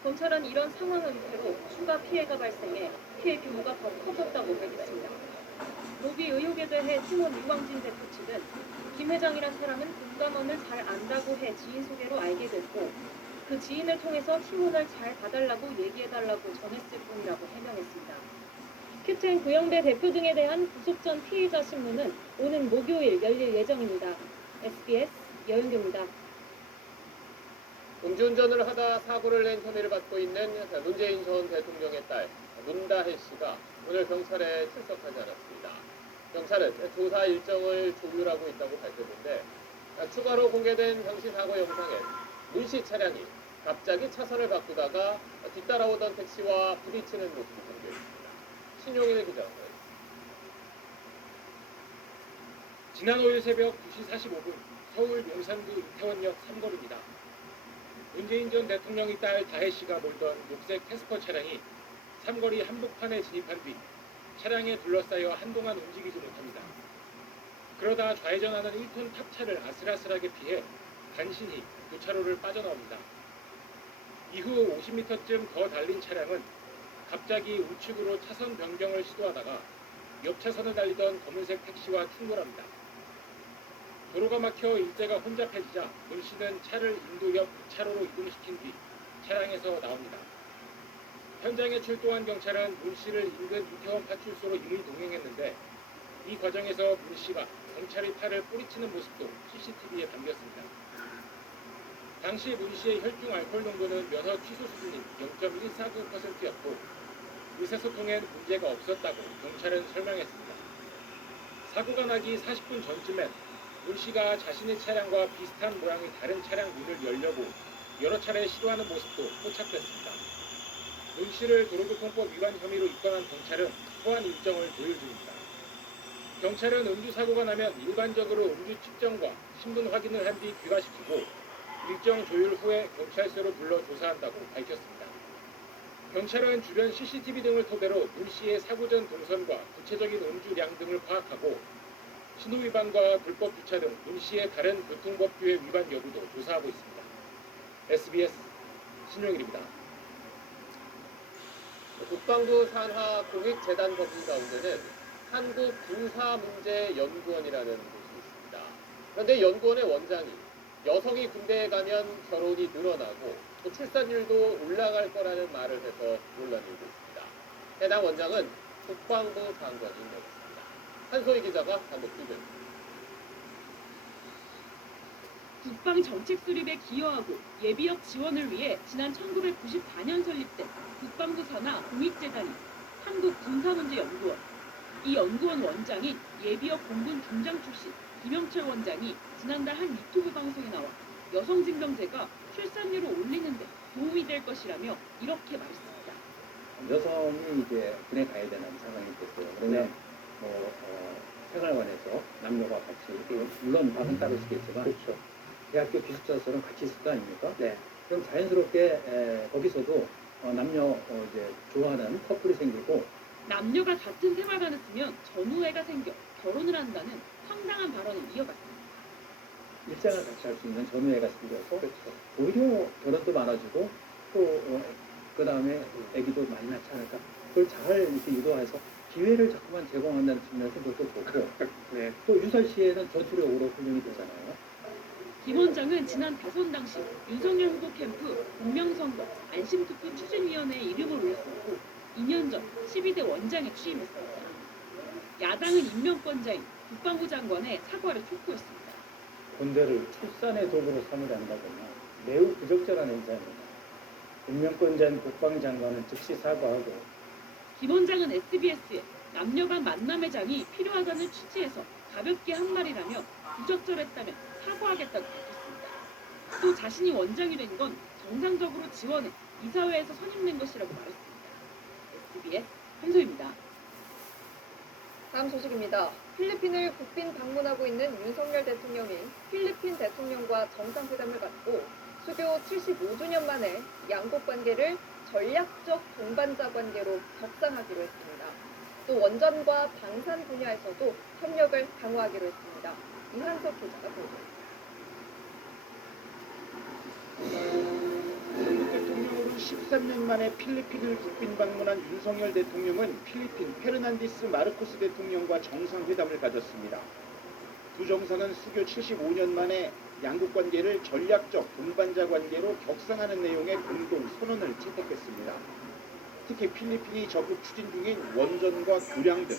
검찰은 이런 상황 은폐로 추가 피해가 발생해 피해 규모가 더 커졌다고 밝혔습니다. 로비 의혹에 대해 팀원 유광진 대표 측은 김 회장이란 사람은 금감원을 잘 안다고 해 지인 소개로 알게 됐고 그 지인을 통해서 팀원을 잘 봐달라고 얘기해달라고 전했을 뿐이라고 해명했습니다. Q10 구영배 대표 등에 대한 구속 전 피의자 신문은 오는 목요일 열릴 예정입니다. SBS 여윤규입니다. 음주운전을 하다 사고를 낸 혐의를 받고 있는 문재인 전 대통령의 딸 문다혜 씨가 오늘 경찰에 출석하지 않았습니다. 경찰은 조사 일정을 조율하고 있다고 밝혔는데 추가로 공개된 당시 사고 영상엔 문 씨 차량이 갑자기 차선을 바꾸다가 뒤따라오던 택시와 부딪히는 모습이 담겨 있습니다. 신용인의 기자가 지난 5일 새벽 2시 45분 서울 용산구 이태원역 3거리입니다. 문재인 전 대통령이 딸 다혜 씨가 몰던 녹색 캐스퍼 차량이 3거리 한복판에 진입한 뒤 차량에 둘러싸여 한동안 움직이지 못합니다. 그러다 좌회전하는 1톤 탑차를 아슬아슬하게 피해 간신히 교차로를 빠져나옵니다. 이후 50m쯤 더 달린 차량은 갑자기 우측으로 차선 변경을 시도하다가 옆 차선을 달리던 검은색 택시와 충돌합니다. 도로가 막혀 일대가 혼잡해지자 문 씨는 차를 인도 옆 차로로 이동시킨 뒤 차량에서 나옵니다. 현장에 출동한 경찰은 문 씨를 인근 이태원 파출소로 이미 동행했는데 이 과정에서 문 씨가 경찰의 팔을 뿌리치는 모습도 CCTV에 담겼습니다. 당시 문 씨의 혈중 알코올 농도는 면허 취소 수준인 0.149%였고 의사소통엔 문제가 없었다고 경찰은 설명했습니다. 사고가 나기 40분 전쯤엔 문 씨가 자신의 차량과 비슷한 모양의 다른 차량 문을 열려고 여러 차례 시도하는 모습도 포착됐습니다. 문 씨를 도로교통법 위반 혐의로 입건한 경찰은 소환 일정을 조율 중입니다. 경찰은 음주사고가 나면 일반적으로 음주 측정과 신분 확인을 한 뒤 귀가시키고 일정 조율 후에 경찰서로 불러 조사한다고 밝혔습니다. 경찰은 주변 CCTV 등을 토대로 문 씨의 사고 전 동선과 구체적인 음주량 등을 파악하고 신호위반과 불법 주차 등 문 씨의 다른 교통법규의 위반 여부도 조사하고 있습니다. SBS 신용일입니다. 국방부 산하 공익재단 법인 가운데는 한국군사문제연구원이라는 곳이 있습니다. 그런데 연구원의 원장이 여성이 군대에 가면 결혼이 늘어나고 또 출산율도 올라갈 거라는 말을 해서 논란이 일고 있습니다. 해당 원장은 국방부 장관인 것입니다. 한소희 기자가 단독 보도했습니다. 국방 정책 수립에 기여하고 예비역 지원을 위해 지난 1994년 설립된 국방부 산하 공익재단이 한국군사문제연구원. 이 연구원 원장인 예비역 공군 중장 출신 김영철 원장이 지난달 한 유튜브 방송에 나와 여성 징병제가 출산율을 올리는 데 도움이 될 것이라며 이렇게 말했습니다. 여성이 이제 군에 가야 되는 상황이 됐어요. 그러면 생활관에서 남녀가 같이 물론 밥은 따로 시겠지만 그렇죠. 대학교 기숙사에서는 같이 있을 거 아닙니까? 네. 그럼 자연스럽게 거기서도 남녀 이제 좋아하는 커플이 생기고 남녀가 같은 생활관을 쓰면 전우애가 생겨 결혼을 한다는 황당한 발언을 이어갔습니다. 일상을 같이 할 수 있는 전우애가 생겨서 그렇죠. 오히려 결혼도 많아지고 또 그 다음에 아기도 많이 낳지 않을까. 그걸 잘 이렇게 유도해서 기회를 자꾸만 제공한다는 측면에서 그것도 좋고 네. 또 유사 시에는 전투력으로 훈련이 되잖아요. 김 원장은 지난 대선 당시 윤석열 후보 캠프 공명선거 안심투표 추진위원회에 이름을 올렸었고 2년 전 12대 원장에 취임했습니다. 야당은 임명권자인 국방부 장관의 사과를 촉구했습니다. 군대를 출산의 도구로 삼으란다거나 매우 부적절한 행사입니다. 임명권자인 국방장관은 즉시 사과하고 김 원장은 SBS에 남녀 간 만남의 장이 필요하다는 취지에서 가볍게 한 말이라며 부적절했다면 사과하겠다고 밝혔습니다. 또 자신이 원장이 된 건 정상적으로 지원해 이사회에서 선임된 것이라고 말했습니다. SBS 한소희입니다. 다음 소식입니다. 필리핀을 국빈 방문하고 있는 윤석열 대통령이 필리핀 대통령과 정상회담을 갖고 수교 75주년 만에 양국 관계를 전략적 동반자 관계로 격상하기로 했습니다. 또 원전과 방산 분야에서도 협력을 강화하기로 했습니다. 이한석 기자가 보도합니다. 한국 대통령으로 13년 만에 필리핀을 국빈 방문한 윤석열 대통령은 필리핀 페르난디스 마르코스 대통령과 정상회담을 가졌습니다. 두 정상은 수교 75년 만에 양국 관계를 전략적 동반자 관계로 격상하는 내용의 공동 선언을 채택했습니다. 특히 필리핀이 적극 추진 중인 원전과 교량 등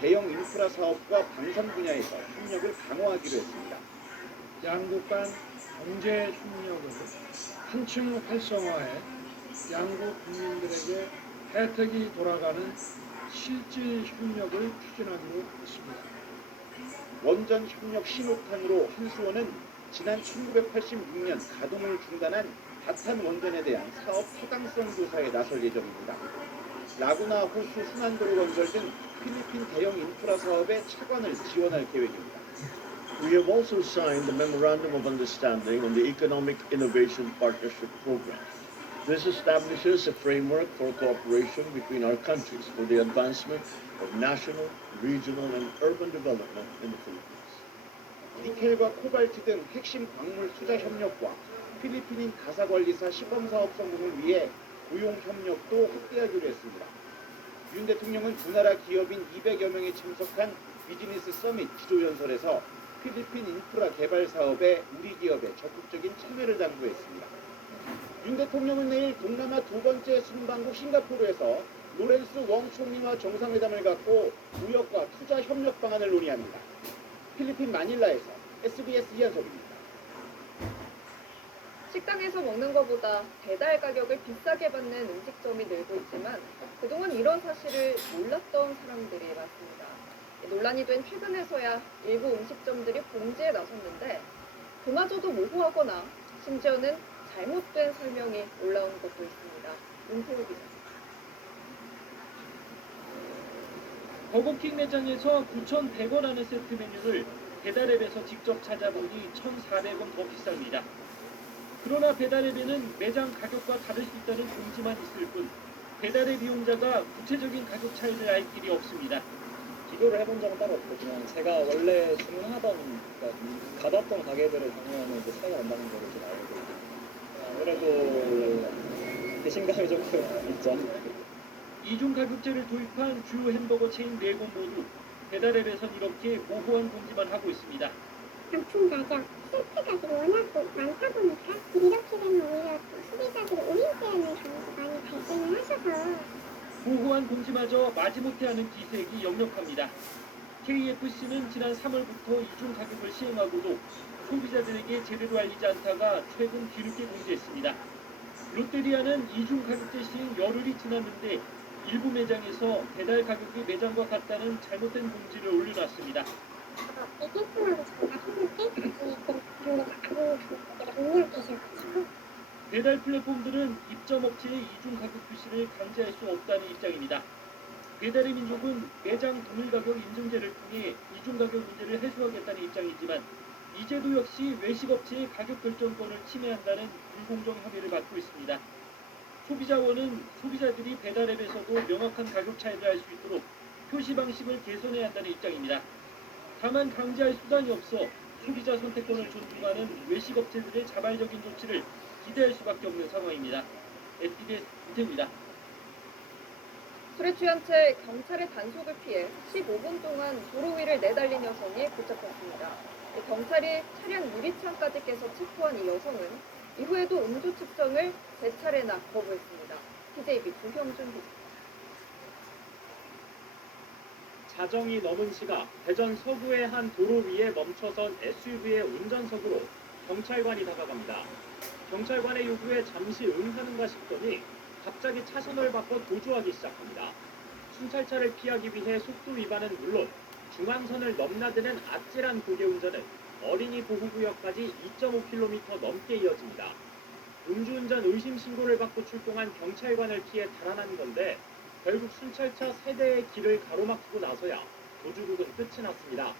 대형 인프라 사업과 방산 분야에서 협력을 강화하기로 했습니다. 양국 간 경제 협력을 한층 활성화해 양국 국민들에게 혜택이 돌아가는 실질 협력을 추진하기로 했습니다. 원전 협력 신호탄으로 한수원은 지난 1986년 가동을 중단한 바탄 원전에 대한 사업 타당성 조사에 나설 예정입니다. 라구나 호수 순환도로 건설 등 필리핀 대형 인프라 사업에 차관을 지원할 계획입니다. We have also signed the Memorandum of Understanding on the Economic Innovation Partnership Program. This establishes a framework for cooperation between our countries for the advancement of national, regional, and urban development in the Philippines. 니켈과 코발트 등 핵심 광물 투자 협력과 필리핀인 가사관리사 시범사업 성공을 위해 고용 협력도 확대하기로 했습니다. 윤 대통령은 두 나라 기업인 200여 명이 참석한 비즈니스 서밋 기조연설에서 필리핀 인프라 개발 사업에 우리 기업의 적극적인 참여를 당부했습니다. 윤 대통령은 내일 동남아 두 번째 순방국 싱가포르에서 로렌스 웡 총리와 정상회담을 갖고 무역과 투자 협력 방안을 논의합니다. 필리핀 마닐라에서 SBS 이한석입니다. 식당에서 먹는 것보다 배달 가격을 비싸게 받는 음식점이 늘고 있지만 그동안 이런 사실을 몰랐던 사람들이 많습니다. 논란이 된 최근에서야 일부 음식점들이 공지에 나섰는데 그마저도 모호하거나 심지어는 잘못된 설명이 올라온 것도 있습니다. 윤태호 기자. 버거킹 매장에서 9,100원 하는 세트 메뉴를 배달앱에서 직접 찾아보니 1,400원 더 비쌉니다. 그러나 배달앱에는 매장 가격과 다를 수 있다는 공지만 있을 뿐 배달앱 이용자가 구체적인 가격 차이를 알 길이 없습니다. 비교를 해본 적은 따로 없고 그냥 제가 원래 주문하던 그러니까 가봤던 가게들을 방문하면 이제 차이가 난다는 거를 좀 알고 아무래도 배신감이 조금 있죠. 이중 가격제를 도입한 주요 햄버거 체인 4곳 모두 배달앱에선 이렇게 모호한 공지만 하고 있습니다. 상품 가격, 세트 가격이 워낙 많다 보니까 이렇게 되면 오히려 소비자들이 오인되는 경우가 많이 발생을 하셔서 모호한 공지마저 마지못해 하는 기색이 역력합니다. KFC는 지난 3월부터 이중 가격을 시행하고도 소비자들에게 제대로 알리지 않다가 최근 뒤늦게 공지했습니다. 롯데리아는 이중 가격제 시행 열흘이 지났는데 일부 매장에서 배달 가격이 매장과 같다는 잘못된 공지를 올려놨습니다. 에게스하고 전달했는데 그런 게안 입력되셔가지고 배달 플랫폼들은 입점 업체의 이중 가격 표시를 강제할 수 없다는 입장입니다. 배달의 민족은 매장 동일 가격 인증제를 통해 이중 가격 문제를 해소하겠다는 입장이지만 이 제도 역시 외식 업체의 가격 결정권을 침해한다는 불공정 혐의를 받고 있습니다. 소비자원은 소비자들이 배달앱에서도 명확한 가격 차이를 알 수 있도록 표시 방식을 개선해야 한다는 입장입니다. 다만 강제할 수단이 없어 소비자 선택권을 존중하는 외식 업체들의 자발적인 조치를 기대할 수밖에 없는 상황입니다. SBS 이태입니다. 술에 취한 채 경찰의 단속을 피해 15분 동안 도로 위를 내달린 여성이 붙잡혔습니다. 경찰이 차량 유리창까지 깨서 체포한 이 여성은 이후에도 음주 측정을 3차례나 거부했습니다. TJB 조형준 기자. 자정이 넘은 시각 대전 서구의 한 도로 위에 멈춰선 SUV의 운전석으로 경찰관이 다가갑니다. 경찰관의 요구에 잠시 응하는가 싶더니 갑자기 차선을 바꿔 도주하기 시작합니다. 순찰차를 피하기 위해 속도 위반은 물론 중앙선을 넘나드는 아찔한 고개 운전은 어린이 보호구역까지 2.5km 넘게 이어집니다. 음주운전 의심 신고를 받고 출동한 경찰관을 피해 달아난 건데 결국 순찰차 3대의 길을 가로막히고 나서야 도주국은 끝이 났습니다.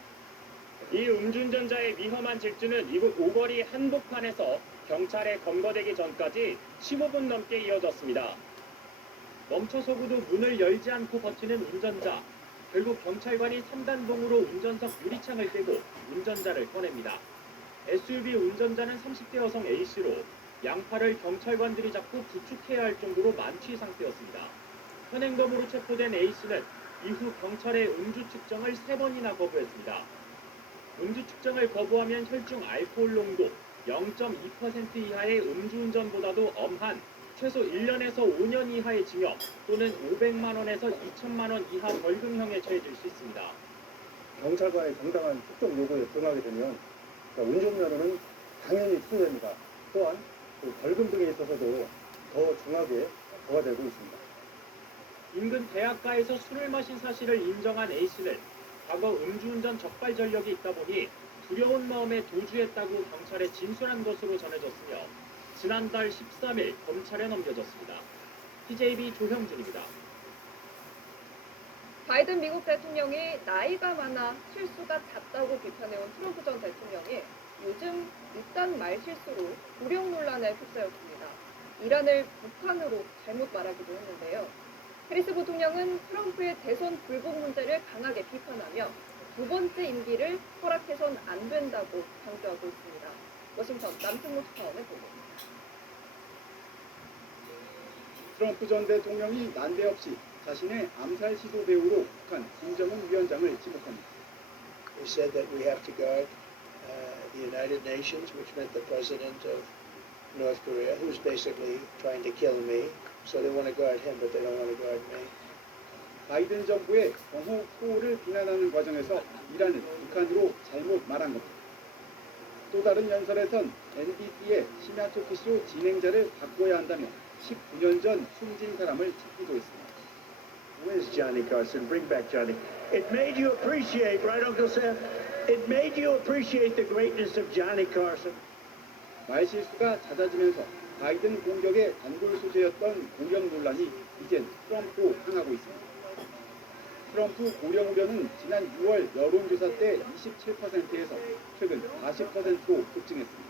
이 음주운전자의 위험한 질주는 이곳 오거리 한복판에서 경찰에 검거되기 전까지 15분 넘게 이어졌습니다. 멈춰서고도 문을 열지 않고 버티는 운전자. 결국 경찰관이 3단봉으로 운전석 유리창을 깨고 운전자를 꺼냅니다. SUV 운전자는 30대 여성 A씨로 양팔을 경찰관들이 잡고 부축해야 할 정도로 만취 상태였습니다. 현행범으로 체포된 A씨는 이후 경찰의 음주 측정을 3번이나 거부했습니다. 음주 측정을 거부하면 혈중 알코올 농도 0.2% 이하의 음주운전보다도 엄한 최소 1년에서 5년 이하의 징역 또는 500만 원에서 2천만 원 이하 벌금형에 처해질 수 있습니다. 경찰관의 정당한 특정 요구에 부응하게 되면 운전면허는 당연히 취소됩니다. 또한 벌금 등에 있어서도 더 중하게 부과되고 있습니다. 인근 대학가에서 술을 마신 사실을 인정한 A씨는 과거 음주운전 적발 전력이 있다 보니 두려운 마음에 도주했다고 경찰에 진술한 것으로 전해졌으며 지난달 13일 검찰에 넘겨졌습니다. TJB 조형준입니다. 바이든 미국 대통령이 나이가 많아 실수가 잦다고 비판해온 트럼프 전 대통령이 요즘 이딴 말실수로 구령 논란에 휩싸였습니다. 이란을 북한으로 잘못 말하기도 했는데요. 해리스 부통령은 트럼프의 대선 불복 문제를 강하게 비판하며 두 번째 임기를 허락해선 안 된다고 강조하고 있습니다. 워싱턴 남승모 특파원의 보도입니다. 트럼프 전 대통령이 난데없이 자신의 암살 시도 배우로 북한 김정은 위원장을 지목합니다. They said that we have to guard the United Nations, which meant the president of North Korea, who's basically trying to kill me. So they want to guard him, but they don't want to guard me. 바이든 정부의 경호 수호를 비난하는 과정에서 이란은 북한으로 잘못 말한 겁니다. 또 다른 연설에선 NBC의 심야 토크쇼 진행자를 바꿔야 한다며 19년 전 숨진 사람을 찾기도 했습니다. Where's Johnny Carson? Bring back Johnny. It made you appreciate, right, Uncle Sam? It made you appreciate the greatness of Johnny Carson. 말실수가 잦아지면서 바이든 공격의 단골 소재였던 고령 논란이 이젠 트럼프로 향하고 있습니다. 트럼프 고령 우려는 지난 6월 여론조사 때 27%에서 최근 40%로 급증했습니다.